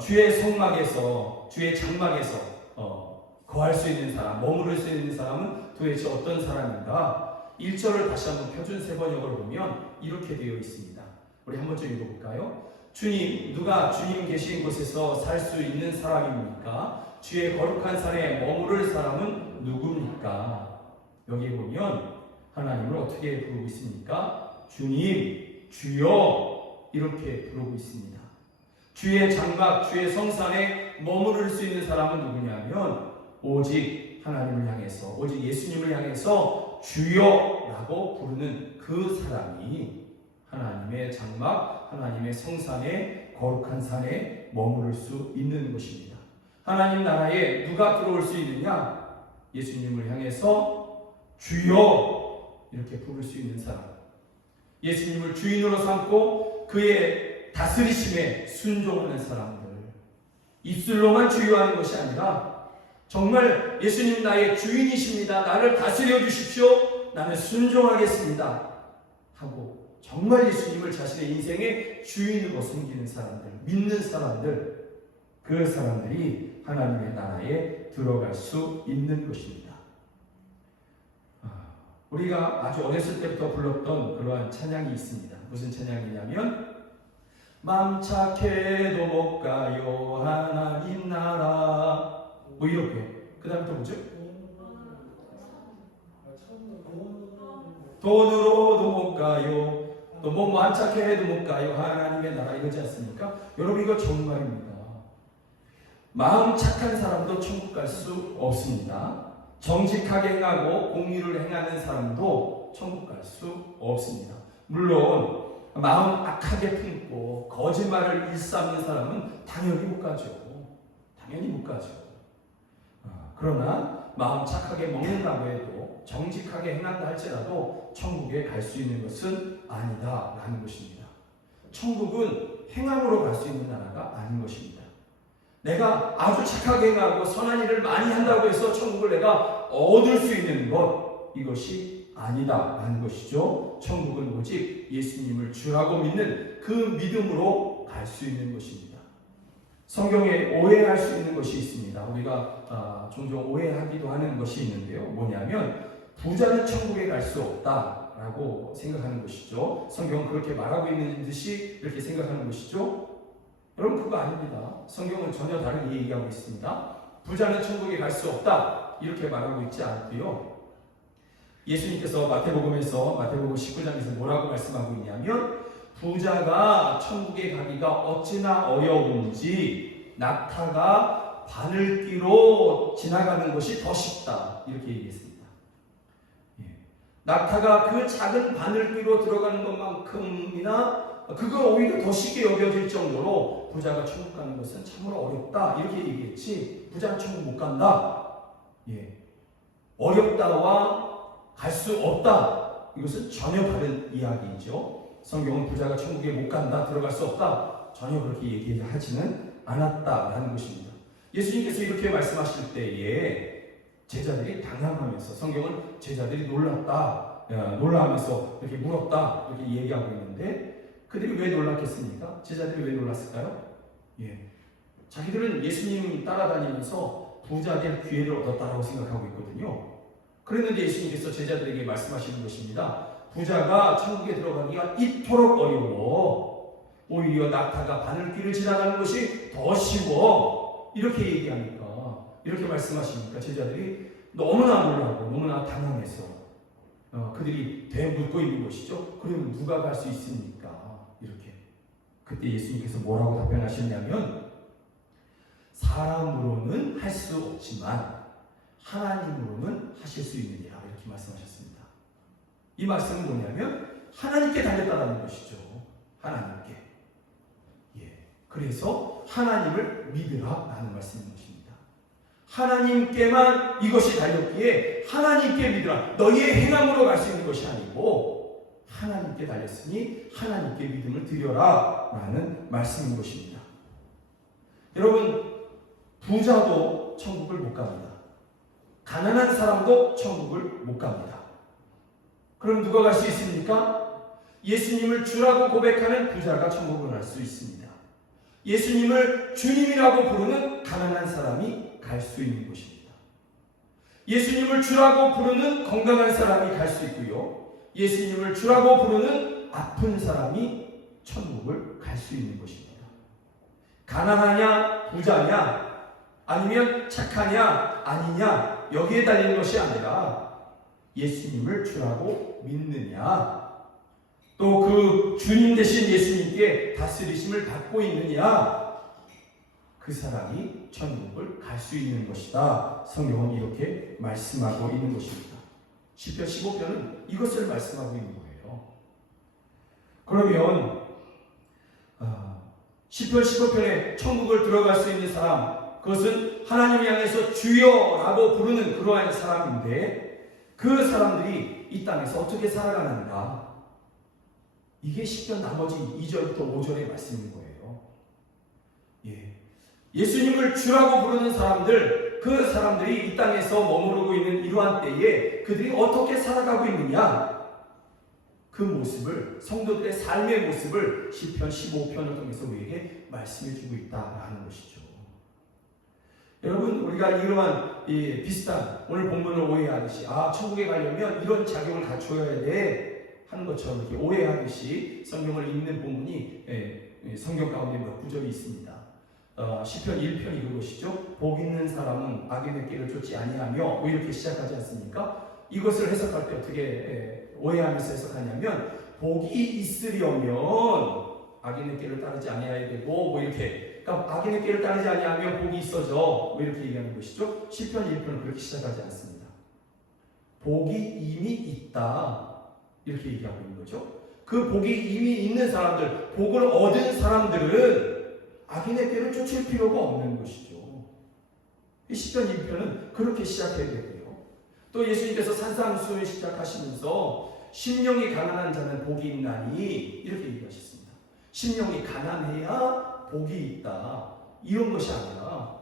주의 성막에서, 주의 장막에서 거할 수 있는 사람, 머무를 수 있는 사람은 도대체 어떤 사람인가? 1절을 다시 한번 표준 번역으로 보면 이렇게 되어 있습니다. 우리 한 번 좀 읽어볼까요? 주님, 누가 주님 계신 곳에서 살 수 있는 사람입니까? 주의 거룩한 산에 머무를 사람은 누굽니까? 여기 보면 하나님을 어떻게 부르고 있습니까? 주님, 주여 이렇게 부르고 있습니다. 주의 장막, 주의 성산에 머무를 수 있는 사람은 누구냐면 오직 하나님을 향해서, 오직 예수님을 향해서 주여라고 부르는 그 사람이 하나님의 장막, 하나님의 성산에, 거룩한 산에 머무를 수 있는 것입니다. 하나님 나라에 누가 들어올 수 있느냐? 예수님을 향해서 주여 이렇게 부를 수 있는 사람, 예수님을 주인으로 삼고 그의 다스리심에 순종하는 사람들, 입술로만 주여하는 것이 아니라 정말 예수님 나의 주인이십니다, 나를 다스려 주십시오, 나는 순종하겠습니다 하고 정말 예수님을 자신의 인생의 주인으로 섬기는 사람들, 믿는 사람들, 그 사람들이 하나님의 나라에 들어갈 수 있는 것입니다. 우리가 아주 어렸을 때부터 불렀던 그러한 찬양이 있습니다. 무슨 찬양이냐면 맘 착해도 못 가요 하나님 나라, 뭐 이렇게. 그 다음에 또 뭐죠? 돈으로도 못 가요, 또 뭐 맘 착해 해도 못 가요 하나님의 나라, 이거지 않습니까? 여러분 이거 정말입니다. 마음 착한 사람도 천국 갈 수 없습니다. 정직하게 행하고 공의를 행하는 사람도 천국 갈 수 없습니다. 물론 마음 악하게 품고 거짓말을 일삼는 사람은 당연히 못 가죠. 당연히 못 가죠. 그러나 마음 착하게 먹는다고 해도 정직하게 행한다 할지라도 천국에 갈 수 있는 것은 아니다라는 것입니다. 천국은 행함으로 갈 수 있는 나라가 아닌 것입니다. 내가 아주 착하게 행하고 선한 일을 많이 한다고 해서 천국을 내가 얻을 수 있는 것, 이것이 아니다라는 것이죠. 천국은 오직 예수님을 주라고 믿는 그 믿음으로 갈 수 있는 것입니다. 성경에 오해할 수 있는 것이 있습니다. 우리가 종종 오해하기도 하는 것이 있는데요. 뭐냐면 부자는 천국에 갈 수 없다라고 생각하는 것이죠. 성경은 그렇게 말하고 있는 듯이 이렇게 생각하는 것이죠. 여러분, 그거 아닙니다. 성경은 전혀 다른 얘기하고 있습니다. 부자는 천국에 갈 수 없다 이렇게 말하고 있지 않고요. 예수님께서 마태복음 19장에서 뭐라고 말씀하고 있냐면 부자가 천국에 가기가 어찌나 어려운지 낙타가 바늘귀로 지나가는 것이 더 쉽다 이렇게 얘기했습니다. 낙타가 그 작은 바늘귀로 들어가는 것만큼이나 그거 오히려 더 쉽게 여겨질 정도로 부자가 천국 가는 것은 참으로 어렵다 이렇게 얘기했지, 부자는 천국 못 간다, 어렵다와 갈 수 없다, 이것은 전혀 다른 이야기이죠. 성경은 부자가 천국에 못 간다, 들어갈 수 없다, 전혀 그렇게 얘기하지는 않았다라는 것입니다. 예수님께서 이렇게 말씀하실 때에 제자들이 당황하면서, 성경은 제자들이 놀라면서 이렇게 물었다 이렇게 얘기하고 있는데, 그들이 왜 놀랐겠습니까? 제자들이 왜 놀랐을까요? 자기들은 예수님 따라다니면서 부자 될 기회를 얻었다라고 생각하고 있거든요. 그랬는데 예수님께서 제자들에게 말씀하시는 것입니다. 부자가 천국에 들어가기가 이토록 어려워, 오히려 낙타가 바늘귀를 지나가는 것이 더 쉬워, 이렇게 얘기하니까, 이렇게 말씀하시니까 제자들이 너무나 놀라고 너무나 당황해서 그들이 되묻고 있는 것이죠. 그럼 누가 갈 수 있습니까? 이렇게. 그때 예수님께서 뭐라고 답변하셨냐면, 사람으로는 할 수 없지만 하나님으로는 하실 수 있느니라, 이렇게 말씀하셨습니다. 이 말씀은 뭐냐면 하나님께 달렸다는 것이죠. 하나님께. 그래서 하나님을 믿으라라는 말씀인 것입니다. 하나님께만 이것이 달렸기에 하나님께 믿으라. 너희의 행함으로 갈 수 있는 것이 아니고 하나님께 달렸으니 하나님께 믿음을 드려라 라는 말씀인 것입니다. 여러분, 부자도 천국을 못 갑니다. 가난한 사람도 천국을 못 갑니다. 그럼 누가 갈 수 있습니까? 예수님을 주라고 고백하는 부자가 천국을 갈 수 있습니다. 예수님을 주님이라고 부르는 가난한 사람이 갈 수 있는 것입니다. 예수님을 주라고 부르는 건강한 사람이 갈 수 있고요. 예수님을 주라고 부르는 아픈 사람이 천국을 갈 수 있는 것입니다. 가난하냐 부자냐 아니면 착하냐 아니냐 여기에 달린 것이 아니라 예수님을 주라고 믿느냐, 또 그 주님 되신 예수님께 다스리심을 받고 있느냐, 그 사람이 천국을 갈 수 있는 것이다. 성경은 이렇게 말씀하고 있는 것입니다. 시편 15편은 이것을 말씀하고 있는 거예요. 그러면 시편 15편에 천국을 들어갈 수 있는 사람, 그것은 하나님 향해서 주여라고 부르는 그러한 사람인데, 그 사람들이 이 땅에서 어떻게 살아가는가, 이게 시편 나머지 2절부터 5절의 말씀인 거예요. 예수님을 주라고 부르는 사람들, 그 사람들이 이 땅에서 머무르고 있는 이러한 때에 그들이 어떻게 살아가고 있느냐, 그 모습을, 성도들의 삶의 모습을 시편 15편을 통해서 우리에게 말씀해 주고 있다라는 것이죠. 여러분, 우리가 이러한 비슷한 오늘 본문을 오해하듯이 천국에 가려면 이런 작용을 갖춰야 돼 하는 것처럼 이렇게 오해하듯이 성경을 읽는 본문이 성경 가운데 몇 구절이 있습니다. 시편 1편이 그것이죠. 복 있는 사람은 악인의 길을 쫓지 아니하며, 뭐 이렇게 시작하지 않습니까? 이것을 해석할 때 어떻게 오해하면서 해석하냐면, 복이 있으려면 악인의 길을 따르지 아니해야 되고, 뭐 이렇게, 그러니까 악인의 길을 따르지 아니하면 복이 있어져, 뭐 이렇게 얘기하는 것이죠. 시편 1편은 그렇게 시작하지 않습니다. 복이 이미 있다, 이렇게 얘기하고 있는 거죠. 그 복이 이미 있는 사람들, 복을 얻은 사람들은 악인의 길을 쫓을 필요가 없는 것이죠. 이 시편 2편은 그렇게 시작해야 되고요. 또 예수님께서 산상수훈 시작하시면서 심령이 가난한 자는 복이 있나니 이렇게 얘기하셨습니다. 심령이 가난해야 복이 있다. 이런 것이 아니라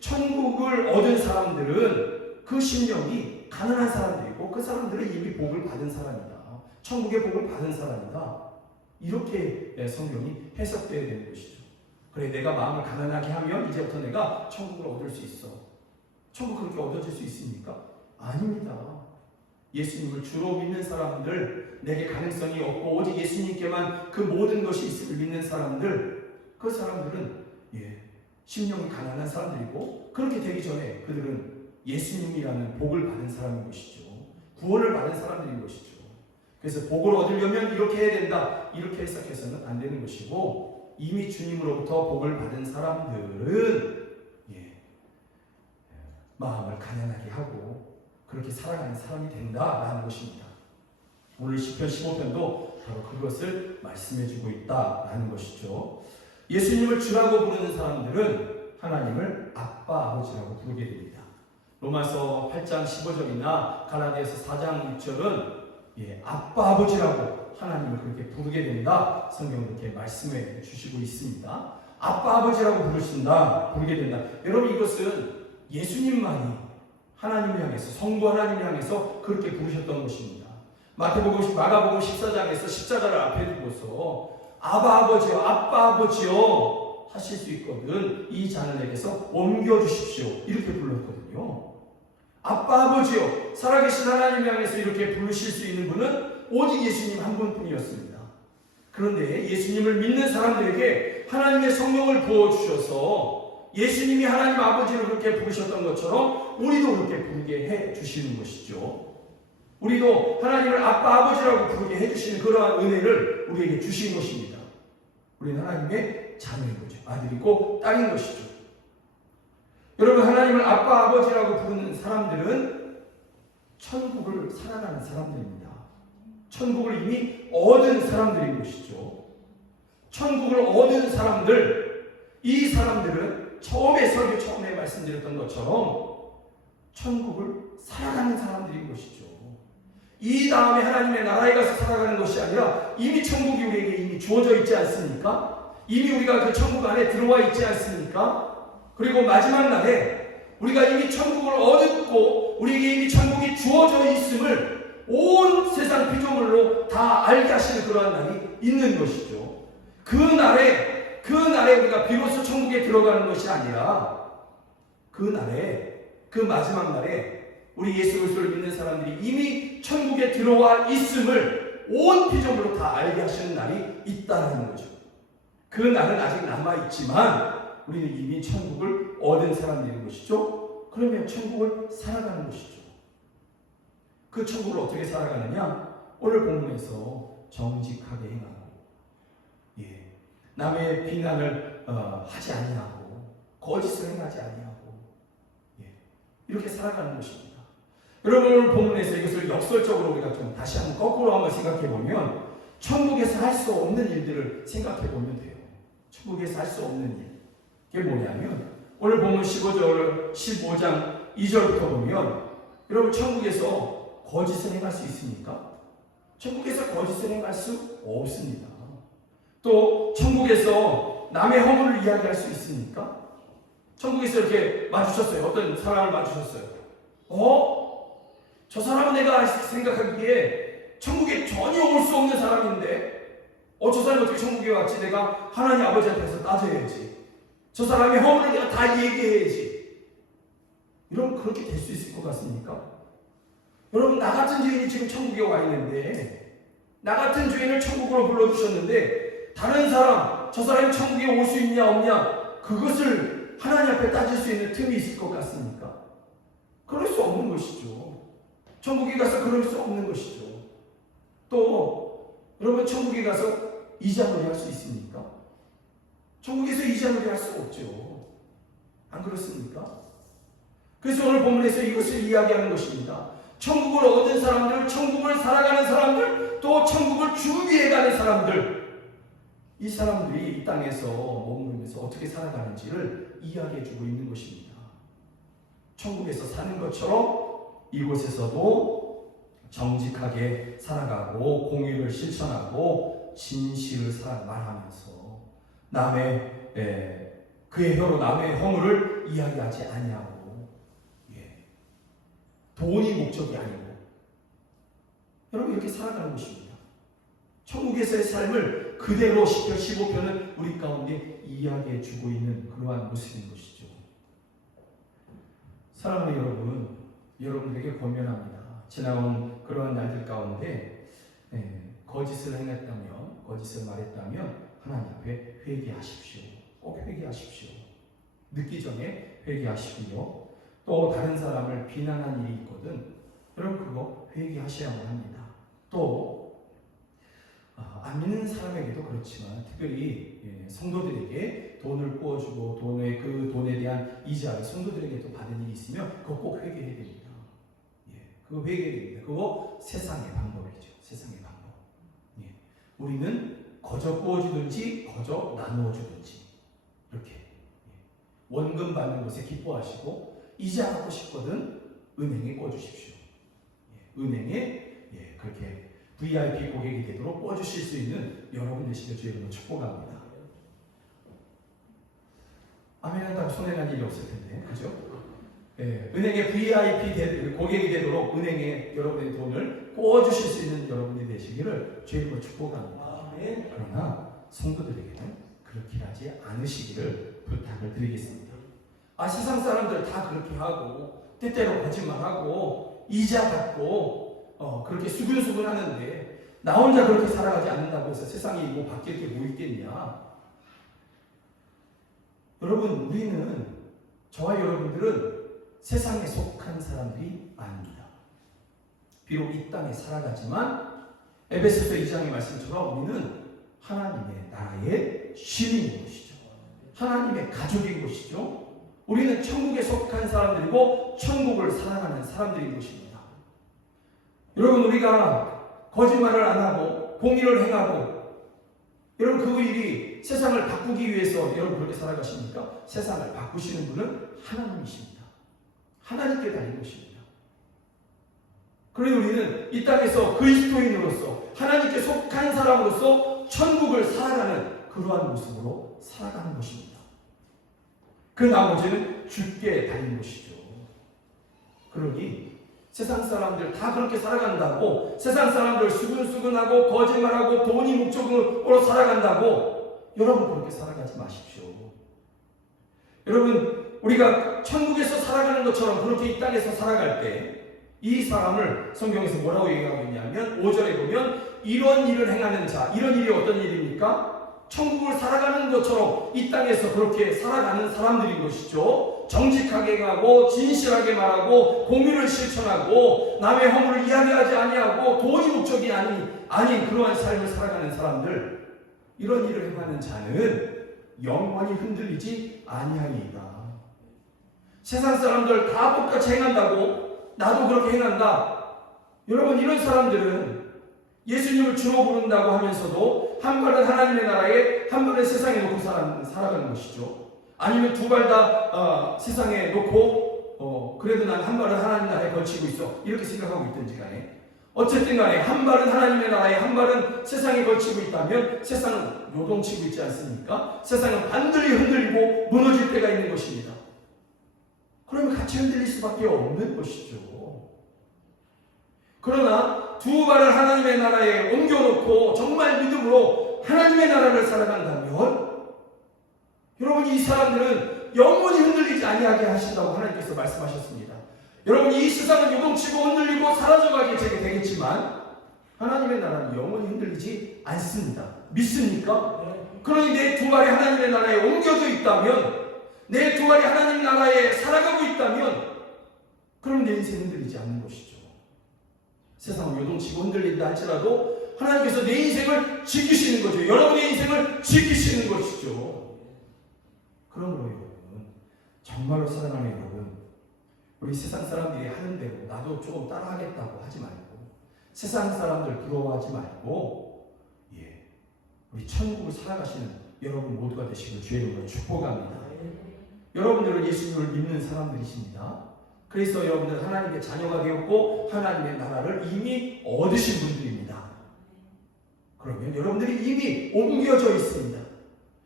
천국을 얻은 사람들은 그 심령이 가난한 사람들이고 그 사람들은 이미 복을 받은 사람이다. 천국의 복을 받은 사람이다. 이렇게 성경이 해석되어야 되는 것이죠. 그래, 내가 마음을 가난하게 하면 이제부터 내가 천국을 얻을 수 있어. 천국 그렇게 얻어질 수 있습니까? 아닙니다. 예수님을 주로 믿는 사람들, 내게 가능성이 없고 오직 예수님께만 그 모든 것이 있음을 믿는 사람들, 그 사람들은 심령이 가난한 사람들이고 그렇게 되기 전에 그들은 예수님이라는 복을 받은 사람인 것이죠. 구원을 받은 사람들인 것이죠. 그래서 복을 얻으려면 이렇게 해야 된다. 이렇게 해석해서는 안 되는 것이고 이미 주님으로부터 복을 받은 사람들은 마음을 가난하게 하고 그렇게 살아가는 사람이 된다라는 것입니다. 오늘 시편 15편도 바로 그것을 말씀해주고 있다라는 것이죠. 예수님을 주라고 부르는 사람들은 하나님을 아빠, 아버지라고 부르게 됩니다. 로마서 8장 15절이나 갈라디아서 4장 6절은 아빠, 아버지라고 하나님을 그렇게 부르게 된다. 성경은 그렇게 말씀해 주시고 있습니다. 아빠, 아버지라고 부르게 된다. 여러분, 이것은 예수님만이 하나님을 향해서, 성부 하나님을 향해서 그렇게 부르셨던 것입니다. 마가복음 14장에서 십자가를 앞에 두고서 아바 아버지요, 아빠 아버지요 하실 수 있거든 이 잔을 내게서 옮겨주십시오 이렇게 불렀거든요. 아빠 아버지요, 살아계신 하나님을 향해서 이렇게 부르실 수 있는 분은 오직 예수님 한 분뿐이었습니다. 그런데 예수님을 믿는 사람들에게 하나님의 성령을 부어주셔서 예수님이 하나님 아버지를 그렇게 부르셨던 것처럼 우리도 그렇게 부르게 해주시는 것이죠. 우리도 하나님을 아빠 아버지라고 부르게 해주시는 그러한 은혜를 우리에게 주신 것입니다. 우리는 하나님의 자녀인 거죠. 아들이고 딸인 것이죠. 여러분, 하나님을 아빠 아버지라고 부르는 사람들은 천국을 살아가는 사람들입니다. 천국을 이미 얻은 사람들인 것이죠. 천국을 얻은 사람들, 이 사람들은 처음에 말씀드렸던 것처럼 천국을 살아가는 사람들인 것이죠. 이 다음에 하나님의 나라에 가서 살아가는 것이 아니라 이미 천국이 우리에게 이미 주어져 있지 않습니까? 이미 우리가 그 천국 안에 들어와 있지 않습니까? 그리고 마지막 날에 우리가 이미 천국을 얻었고 우리에게 이미 천국이 주어져 있음을 온 세상 피조물로 다 알게 하시는 그러한 날이 있는 것이죠. 그 날에 우리가 비로소 천국에 들어가는 것이 아니라 그 마지막 날에 우리 예수 그리스도를 믿는 사람들이 이미 천국에 들어와 있음을 온 피조물로 다 알게 하시는 날이 있다는 거죠. 그 날은 아직 남아있지만 우리는 이미 천국을 얻은 사람들인 것이죠. 그러면 천국을 살아가는 것이죠. 그 천국을 어떻게 살아가느냐? 오늘 본문에서 정직하게 행하고 남의 비난을 하지 아니하고 거짓을 행하지 아니하고 이렇게 살아가는 것입니다. 여러분, 오늘 본문에서 이것을 역설적으로 우리가 좀 다시 한번 거꾸로 한번 생각해 보면 천국에서 할 수 없는 일들을 생각해 보면 돼요. 천국에서 할 수 없는 일. 그게 뭐냐면 오늘 본문 15장 2절부터 보면 여러분, 천국에서 거짓을 행할 수 있습니까? 천국에서 거짓을 행할 수 없습니다. 또 천국에서 남의 허물을 이야기할 수 있습니까? 천국에서 이렇게 마주쳤어요. 어떤 사람을 마주쳤어요. 저 사람은 내가 생각하기에 천국에 전혀 올 수 없는 사람인데 저 사람이 어떻게 천국에 왔지? 내가 하나님 아버지 앞에서 따져야지. 저 사람의 허물을 내가 다 얘기해야지. 여러분, 그렇게 될 수 있을 것 같습니까? 여러분, 나 같은 죄인이 지금 천국에 와 있는데 나 같은 죄인을 천국으로 불러주셨는데 다른 사람, 저 사람이 천국에 올 수 있냐 없냐 그것을 하나님 앞에 따질 수 있는 틈이 있을 것 같습니까? 그럴 수 없는 것이죠. 천국에 가서 그럴 수 없는 것이죠. 또 여러분, 천국에 가서 이자놀이 할 수 있습니까? 천국에서 이자놀이 할 수 없죠. 안 그렇습니까? 그래서 오늘 본문에서 이것을 이야기하는 것입니다. 천국을 얻은 사람들, 천국을 살아가는 사람들, 또 천국을 준비해가는 사람들, 이 사람들이 이 땅에서 머무르면서 어떻게 살아가는지를 이야기해주고 있는 것입니다. 천국에서 사는 것처럼 이곳에서도 정직하게 살아가고 공의를 실천하고 진실을 말하면서 남의 그의 혀로 남의 허물을 이야기하지 아니하고 돈이 목적이 아니고 여러분 이렇게 살아가는 것입니다. 천국에서의 삶을 그대로 10편 15편은 우리 가운데 이야기해 주고 있는 그러한 모습인 것이죠. 사랑하는 여러분, 여러분들에게 권면합니다. 지나온 그러한 날들 가운데 거짓을 행했다면, 거짓을 말했다면 하나님 앞에 회개하십시오. 꼭 회개하십시오. 늦기 전에 회개하시고요. 또 다른 사람을 비난한 일이 있거든 여러분 그거 회개하셔야만 합니다. 또 안 믿는 사람에게도 그렇지만 특별히 성도들에게 돈을 꾸어주고 그 돈에 대한 이자를 성도들에게도 받은 일이 있으면 그거 꼭 회개해야 됩니다. 그거 회개해야 됩니다. 그거 세상의 방법이죠. 세상의 방법. 우리는 거저 꾸어주든지 거저 나누어 주든지 이렇게 원금 받는 것에 기뻐하시고 이자 받고 싶거든 은행에 꿔주십시오. 은행에 그렇게 VIP 고객이 되도록 꿔주실 수 있는 여러분 되시길 주님으로 축복합니다. 아멘 한다고 손해난 일이 없을 텐데, 그죠? 은행에 VIP 고객이 되도록 은행에 여러분의 돈을 꿔주실 수 있는 여러분이 되시기를 주님으로 축복합니다. 그러나 성도들에게는 그렇게 하지 않으시기를 부탁을 드리겠습니다. 세상 사람들 다 그렇게 하고 때때로 거짓말하고 이자 받고 그렇게 수근수근 하는데 나 혼자 그렇게 살아가지 않는다고 해서 세상이 뭐 바뀔 게 뭐 있겠냐. 여러분 우리는 저와 여러분들은 세상에 속한 사람들이 아닙니다. 비록 이 땅에 살아가지만 에베소서 2장의 말씀처럼 우리는 하나님의 나라의 시민인 것이죠. 하나님의 가족인 것이죠. 우리는 천국에 속한 사람들이고 천국을 살아가는 사람들인 것입니다. 여러분 우리가 거짓말을 안 하고 공의를 행하고 여러분 그 일이 세상을 바꾸기 위해서 여러분 그렇게 살아가십니까? 세상을 바꾸시는 분은 하나님이십니다. 하나님께 달린 것입니다. 그래서 우리는 이 땅에서 그리스도인으로서 하나님께 속한 사람으로서 천국을 살아가는 그러한 모습으로 살아가는 것입니다. 그 나머지는 주께 달린 것이죠. 그러니 세상 사람들 다 그렇게 살아간다고 세상 사람들 수근수근하고 거짓말하고 돈이 목적으로 살아간다고 여러분 그렇게 살아가지 마십시오. 여러분 우리가 천국에서 살아가는 것처럼 그렇게 이 땅에서 살아갈 때 이 사람을 성경에서 뭐라고 얘기하고 있냐면 5절에 보면 이런 일을 행하는 자, 이런 일이 어떤 일입니까? 천국을 살아가는 것처럼 이 땅에서 그렇게 살아가는 사람들인 것이죠. 정직하게 가고 진실하게 말하고 공의를 실천하고 남의 허물을 이야기하지 아니하고 돈이 목적이 아닌 그러한 삶을 살아가는 사람들, 이런 일을 행하는 자는 영원히 흔들리지 아니하리이다. 세상 사람들 다 똑같이 행한다고 나도 그렇게 행한다. 여러분 이런 사람들은 예수님을 주로 부른다고 하면서도 한 발은 하나님의 나라에 한 발은 세상에 놓고 살아가는 것이죠. 아니면 두 발 다 세상에 놓고 그래도 난 한 발은 하나님 나라에 걸치고 있어 이렇게 생각하고 있든지 간에 어쨌든 간에 한 발은 하나님의 나라에 한 발은 세상에 걸치고 있다면 세상은 요동치고 있지 않습니까? 세상은 반드시 흔들리고 무너질 때가 있는 것입니다. 그러면 같이 흔들릴 수밖에 없는 것이죠. 그러나 두 발을 하나님의 나라에 옮겨놓고 정말 믿음으로 하나님의 나라를 살아간다면 여러분 이 사람들은 영원히 흔들리지 아니하게 하신다고 하나님께서 말씀하셨습니다. 여러분 이 세상은 요동치고 흔들리고 사라져가게 되겠지만 하나님의 나라는 영원히 흔들리지 않습니다. 믿습니까? 그러니 내 두 발이 하나님의 나라에 옮겨져 있다면 내 두 발이 하나님 나라에 살아가고 있다면 그럼 내 인생 흔들리지 않는 것이죠. 세상은 요동치고 흔들린다 할지라도 하나님께서 내 인생을 지키시는 거죠. 여러분의 인생을 지키시는 것이죠. 그러므로 여러분 정말로 사랑하는 여러분 우리 세상 사람들이 하는 대로 나도 조금 따라하겠다고 하지 말고 세상 사람들 부러워하지 말고 우리 천국을 살아가시는 여러분 모두가 되시길 주의 이름으로 축복합니다. 여러분들은 예수님을 믿는 사람들이십니다. 그래서 여러분들 하나님의 자녀가 되었고 하나님의 나라를 이미 얻으신 분들입니다. 그러면 여러분들이 이미 옮겨져 있습니다.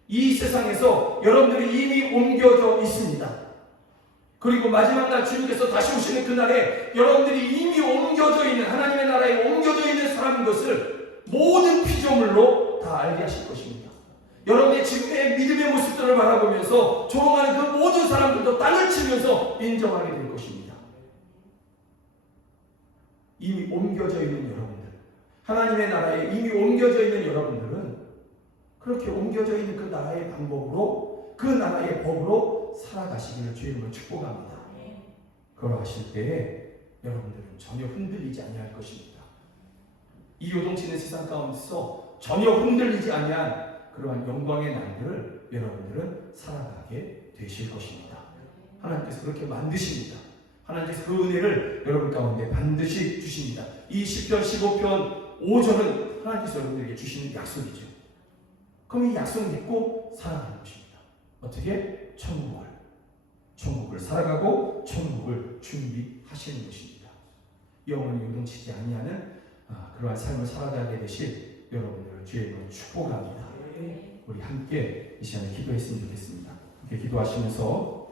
이 세상에서 여러분들이 이미 옮겨져 있습니다. 그리고 마지막 날 주님께서 다시 오시는 그날에 여러분들이 이미 옮겨져 있는 하나님의 나라에 옮겨져 있는 사람인 것을 모든 피조물로 다 알게 하실 것입니다. 여러분의 지금의 믿음의 모습들을 바라보면서 조롱하는 그 모든 사람들도 땅을 치면서 인정하게 될 것입니다. 이미 옮겨져 있는 여러분들, 하나님의 나라에 이미 옮겨져 있는 여러분들은 그렇게 옮겨져 있는 그 나라의 방법으로, 그 나라의 법으로 살아가시기를 주의 이름으로 축복합니다. 그러하실 때에 여러분들은 전혀 흔들리지 아니할 것입니다. 이 요동치는 세상 가운데서 전혀 흔들리지 아니한 그러한 영광의 날들을 여러분들은 살아가게 되실 것입니다. 하나님께서 그렇게 만드십니다. 하나님께서 그 은혜를 여러분 가운데 반드시 주십니다. 이 시편 15편 5절은 하나님께서 여러분들에게 주시는 약속이죠. 그럼 이 약속을 믿고 살아가는 것입니다. 어떻게? 천국을 살아가고 천국을 준비하시는 것입니다. 영원히 요동치지 아니하는 그러한 삶을 살아가게 되실 여러분들을 주의 이름으로 축복합니다. 우리 함께 이 시간에 기도했으면 좋겠습니다. 함께 기도하시면서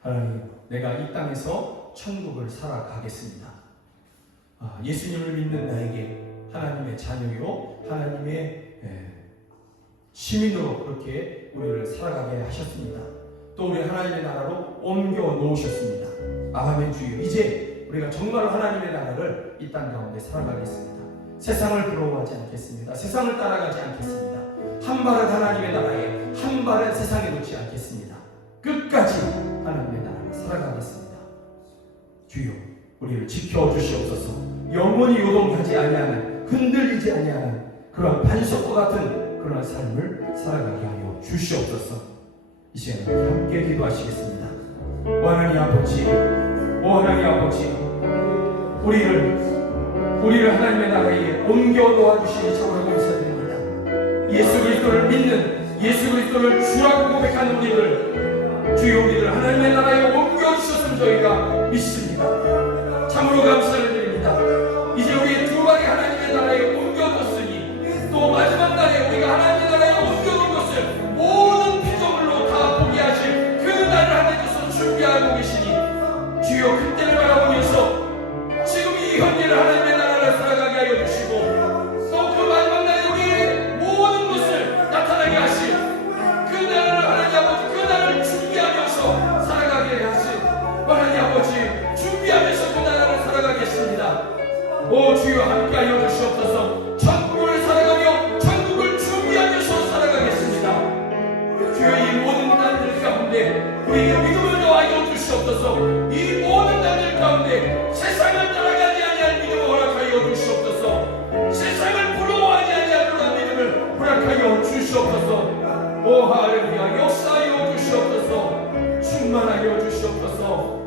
하나님, 내가 이 땅에서 천국을 살아가겠습니다. 예수님을 믿는 나에게 하나님의 자녀요, 하나님의 시민으로 그렇게 우리를 살아가게 하셨습니다. 또 우리 하나님의 나라로 옮겨 놓으셨습니다. 아멘 주여. 이제 우리가 정말 하나님의 나라를 이 땅 가운데 살아가겠습니다. 세상을 부러워하지 않겠습니다. 세상을 따라가지 않겠습니다. 한 발은 하나님의 나라에, 한 발은 세상에 놓지 않겠습니다. 끝까지 하나님의 나라를 살아가겠습니다. 주여, 우리를 지켜주시옵소서. 영원히 요동하지 아니하는, 흔들리지 아니하는 그런 반석과 같은 그런 삶을 살아가게 하여 주시옵소서. 이 시간에 함께 기도하시겠습니다. 오 하나님 아버지, 오 하나님 아버지, 우리를 하나님의 나라에 옮겨 놓아주시니 참으로 감사드립니다. 예수 그리스도를 믿는, 예수 그리스도를 주라고 고백하는 우리를, 주여 우리를 하나님의 나라에 옮겨 주셨으면 저희가 믿습니다. 참으로 감사를 드립니다. 이제 우리의 두 발이 하나님의 나라에 옮겨졌으니 또 마지막 날에 우리가 하나님의 나라에 옮겨놓은 것을 모든 피조물로 다 보게 하실 그 날을 하나님께서 준비하고 계시니 주여 그때를 바라보면서 지금 이 현재를 하나님의 나라를 살아가게 하여 주시고 또 그 마지막 날에 우리의 모든 것을 나타나게 하실 그 나라를 하나님 아버지, 그 나라를 준비하면서 살아가게 하실 하나님 아버지, 준비하면서 그 나라를 살아가겠습니다. 오 주여 함께하여 주시옵소서. 천국을 살아가며 천국을 준비하면서 살아가겠습니다. 주여 이 모든 날들 가운데 우리에게 믿음을 더하여 주시옵소서. 이 모든 날들 가운데 세상을 따라가지 아니할 믿음을 허락하여 주시옵소서. 세상을 부러워하지 아니할 그런 믿음을 허락하여 주시옵소서. 오 할렐루야, 역사하여 주시옵소서. 충만하여 주시옵소서.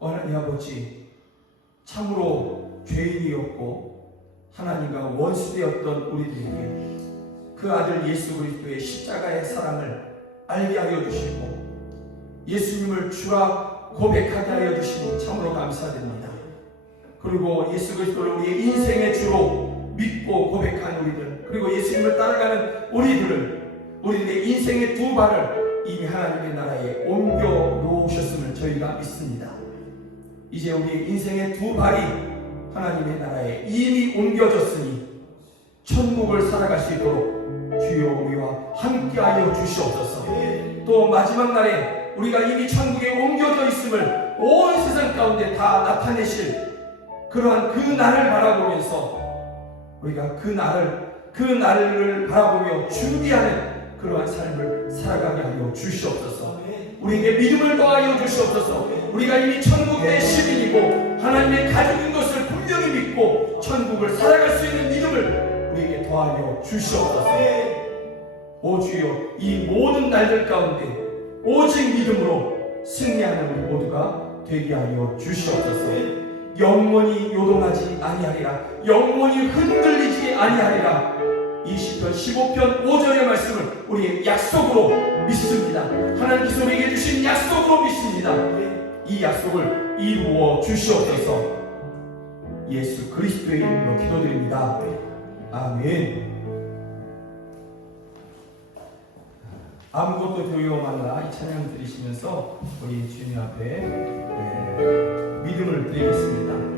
하나님 아버지, 참으로 죄인이었고 하나님과 원수되었던 우리들에게 그 아들 예수 그리스도의 십자가의 사랑을 알게 하여 주시고 예수님을 주라 고백하게 하여 주시니 참으로 감사드립니다. 그리고 예수 그리스도를 우리의 인생의 주로 믿고 고백한 우리들, 그리고 예수님을 따라가는 우리들의 인생의 두 발을 이미 하나님의 나라에 옮겨 놓으셨음을 저희가 믿습니다. 이제 우리의 인생의 두 발이 하나님의 나라에 이미 옮겨졌으니 천국을 살아갈 수 있도록 주여 우리와 함께하여 주시옵소서. 또 마지막 날에 우리가 이미 천국에 옮겨져 있음을 온 세상 가운데 다 나타내실 그러한 그 날을 바라보면서 우리가 그 날을 바라보며 준비하는 그러한 삶을 살아가게 하여 주시옵소서. 우리에게 믿음을 더하여 주시옵소서. 우리가 이미 천국의 시민이고 하나님의 가족인 것을 분명히 믿고 천국을 살아갈 수 있는 믿음을 우리에게 더하여 주시옵소서. 오 주여, 이 모든 날들 가운데 오직 믿음으로 승리하는 우리 모두가 되게 하여 주시옵소서. 영원히 요동하지 아니하리라, 영원히 흔들리지 아니하리라. 이 시편 15편 5절의 말씀을 우리의 약속으로 믿습니다. 하나님께서 우리에게 주신 약속으로 믿습니다. 이 약속을 이루어 주시옵소서. 예수 그리스도의 이름으로 기도드립니다. 아멘. 아무것도 두려워 말라 이 찬양을 드리시면서 우리 주님 앞에 믿음을 드리겠습니다.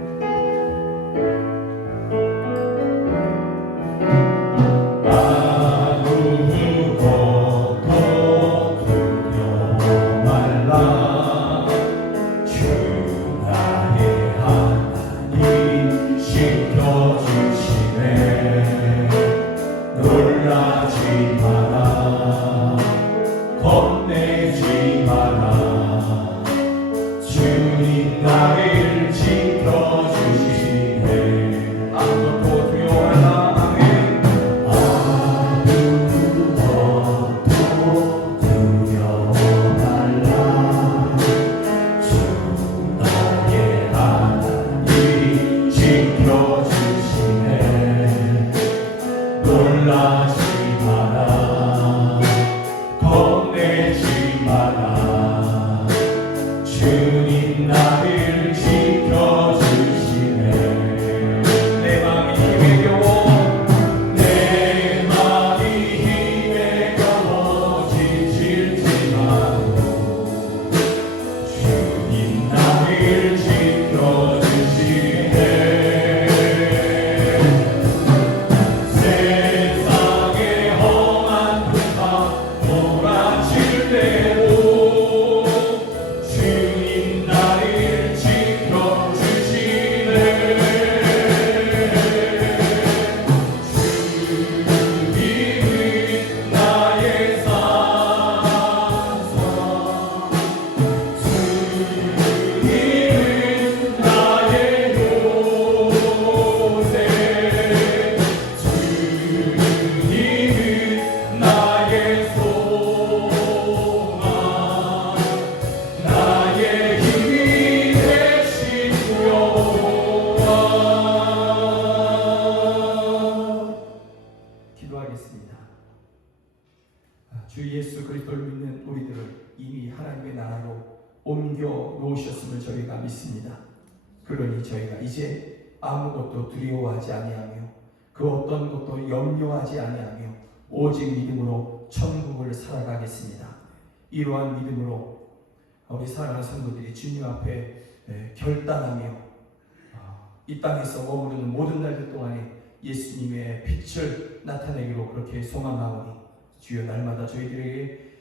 주 예수 그리스도를 믿는 우리들을 이미 하나님의 나라로 옮겨 놓으셨음을 저희가 믿습니다. 그러니 저희가 이제 아무것도 두려워하지 아니하며 그 어떤 것도 염려하지 아니하며 오직 믿음으로 천국을 살아가겠습니다. 이러한 믿음으로 우리 사랑하는 성도들이 주님 앞에 결단하며 이 땅에서 머무르는 모든 날들 동안에 예수님의 빛을 나타내기로 그렇게 소망하오니 주여 날마다 저희들에게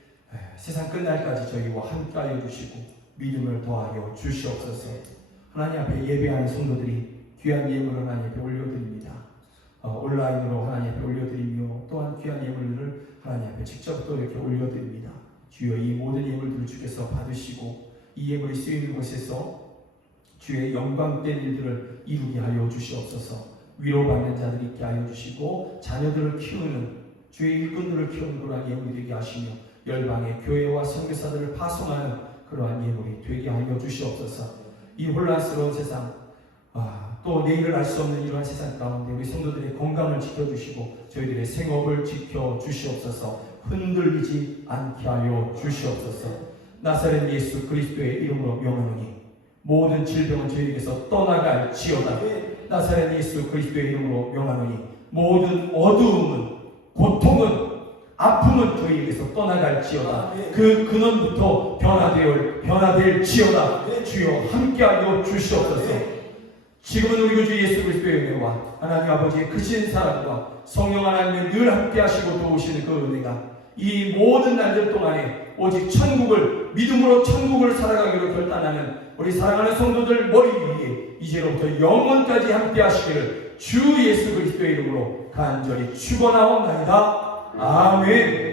세상 끝날까지 저희와 함께하여 주시고 믿음을 더하여 주시옵소서. 하나님 앞에 예배하는 성도들이 귀한 예물을 하나님 앞에 올려드립니다. 온라인으로 하나님 앞에 올려드리며 또한 귀한 예물들을 하나님 앞에 직접 또 이렇게 올려드립니다. 주여 이 모든 예물들을 주께서 받으시고 이 예물이 쓰이는 곳에서 주의 영광된 일들을 이루게 하여 주시옵소서. 위로받는 자들이 있게 하여 주시고 자녀들을 키우는 주의 일꾼들을 키우는 그러한 예물이 되게 하시며 열방의 교회와 선교사들을 파송하는 그러한 예물이 되게 하여 주시옵소서. 이 혼란스러운 세상 또 내일을 알 수 없는 이러한 세상 가운데 우리 성도들의 건강을 지켜주시고 저희들의 생업을 지켜주시옵소서. 흔들리지 않게 하여 주시옵소서. 나사렛 예수 그리스도의 이름으로 명하노니 모든 질병은 저희에게서 떠나갈지어다. 나사렛 예수 그리스도의 이름으로 명하노니 모든 어두움은 고통은 아픔은 저희에게서 떠나갈지어다. 그 근원부터 변화될지어다. 주여 함께하여 주시옵소서. 지금은 우리 구주 예수 그리스도의 은혜와 하나님 아버지의 크신 사랑과 성령 하나님의 늘 함께하시고 도우시는 그 은혜가 이 모든 날들 동안에 오직 천국을 믿음으로 천국을 살아가기로 결단하는 우리 사랑하는 성도들 머리 위에 이제로부터 영원까지 함께하시기를 주 예수 그리스도의 이름으로 간절히 축원하옵나이다. 아멘.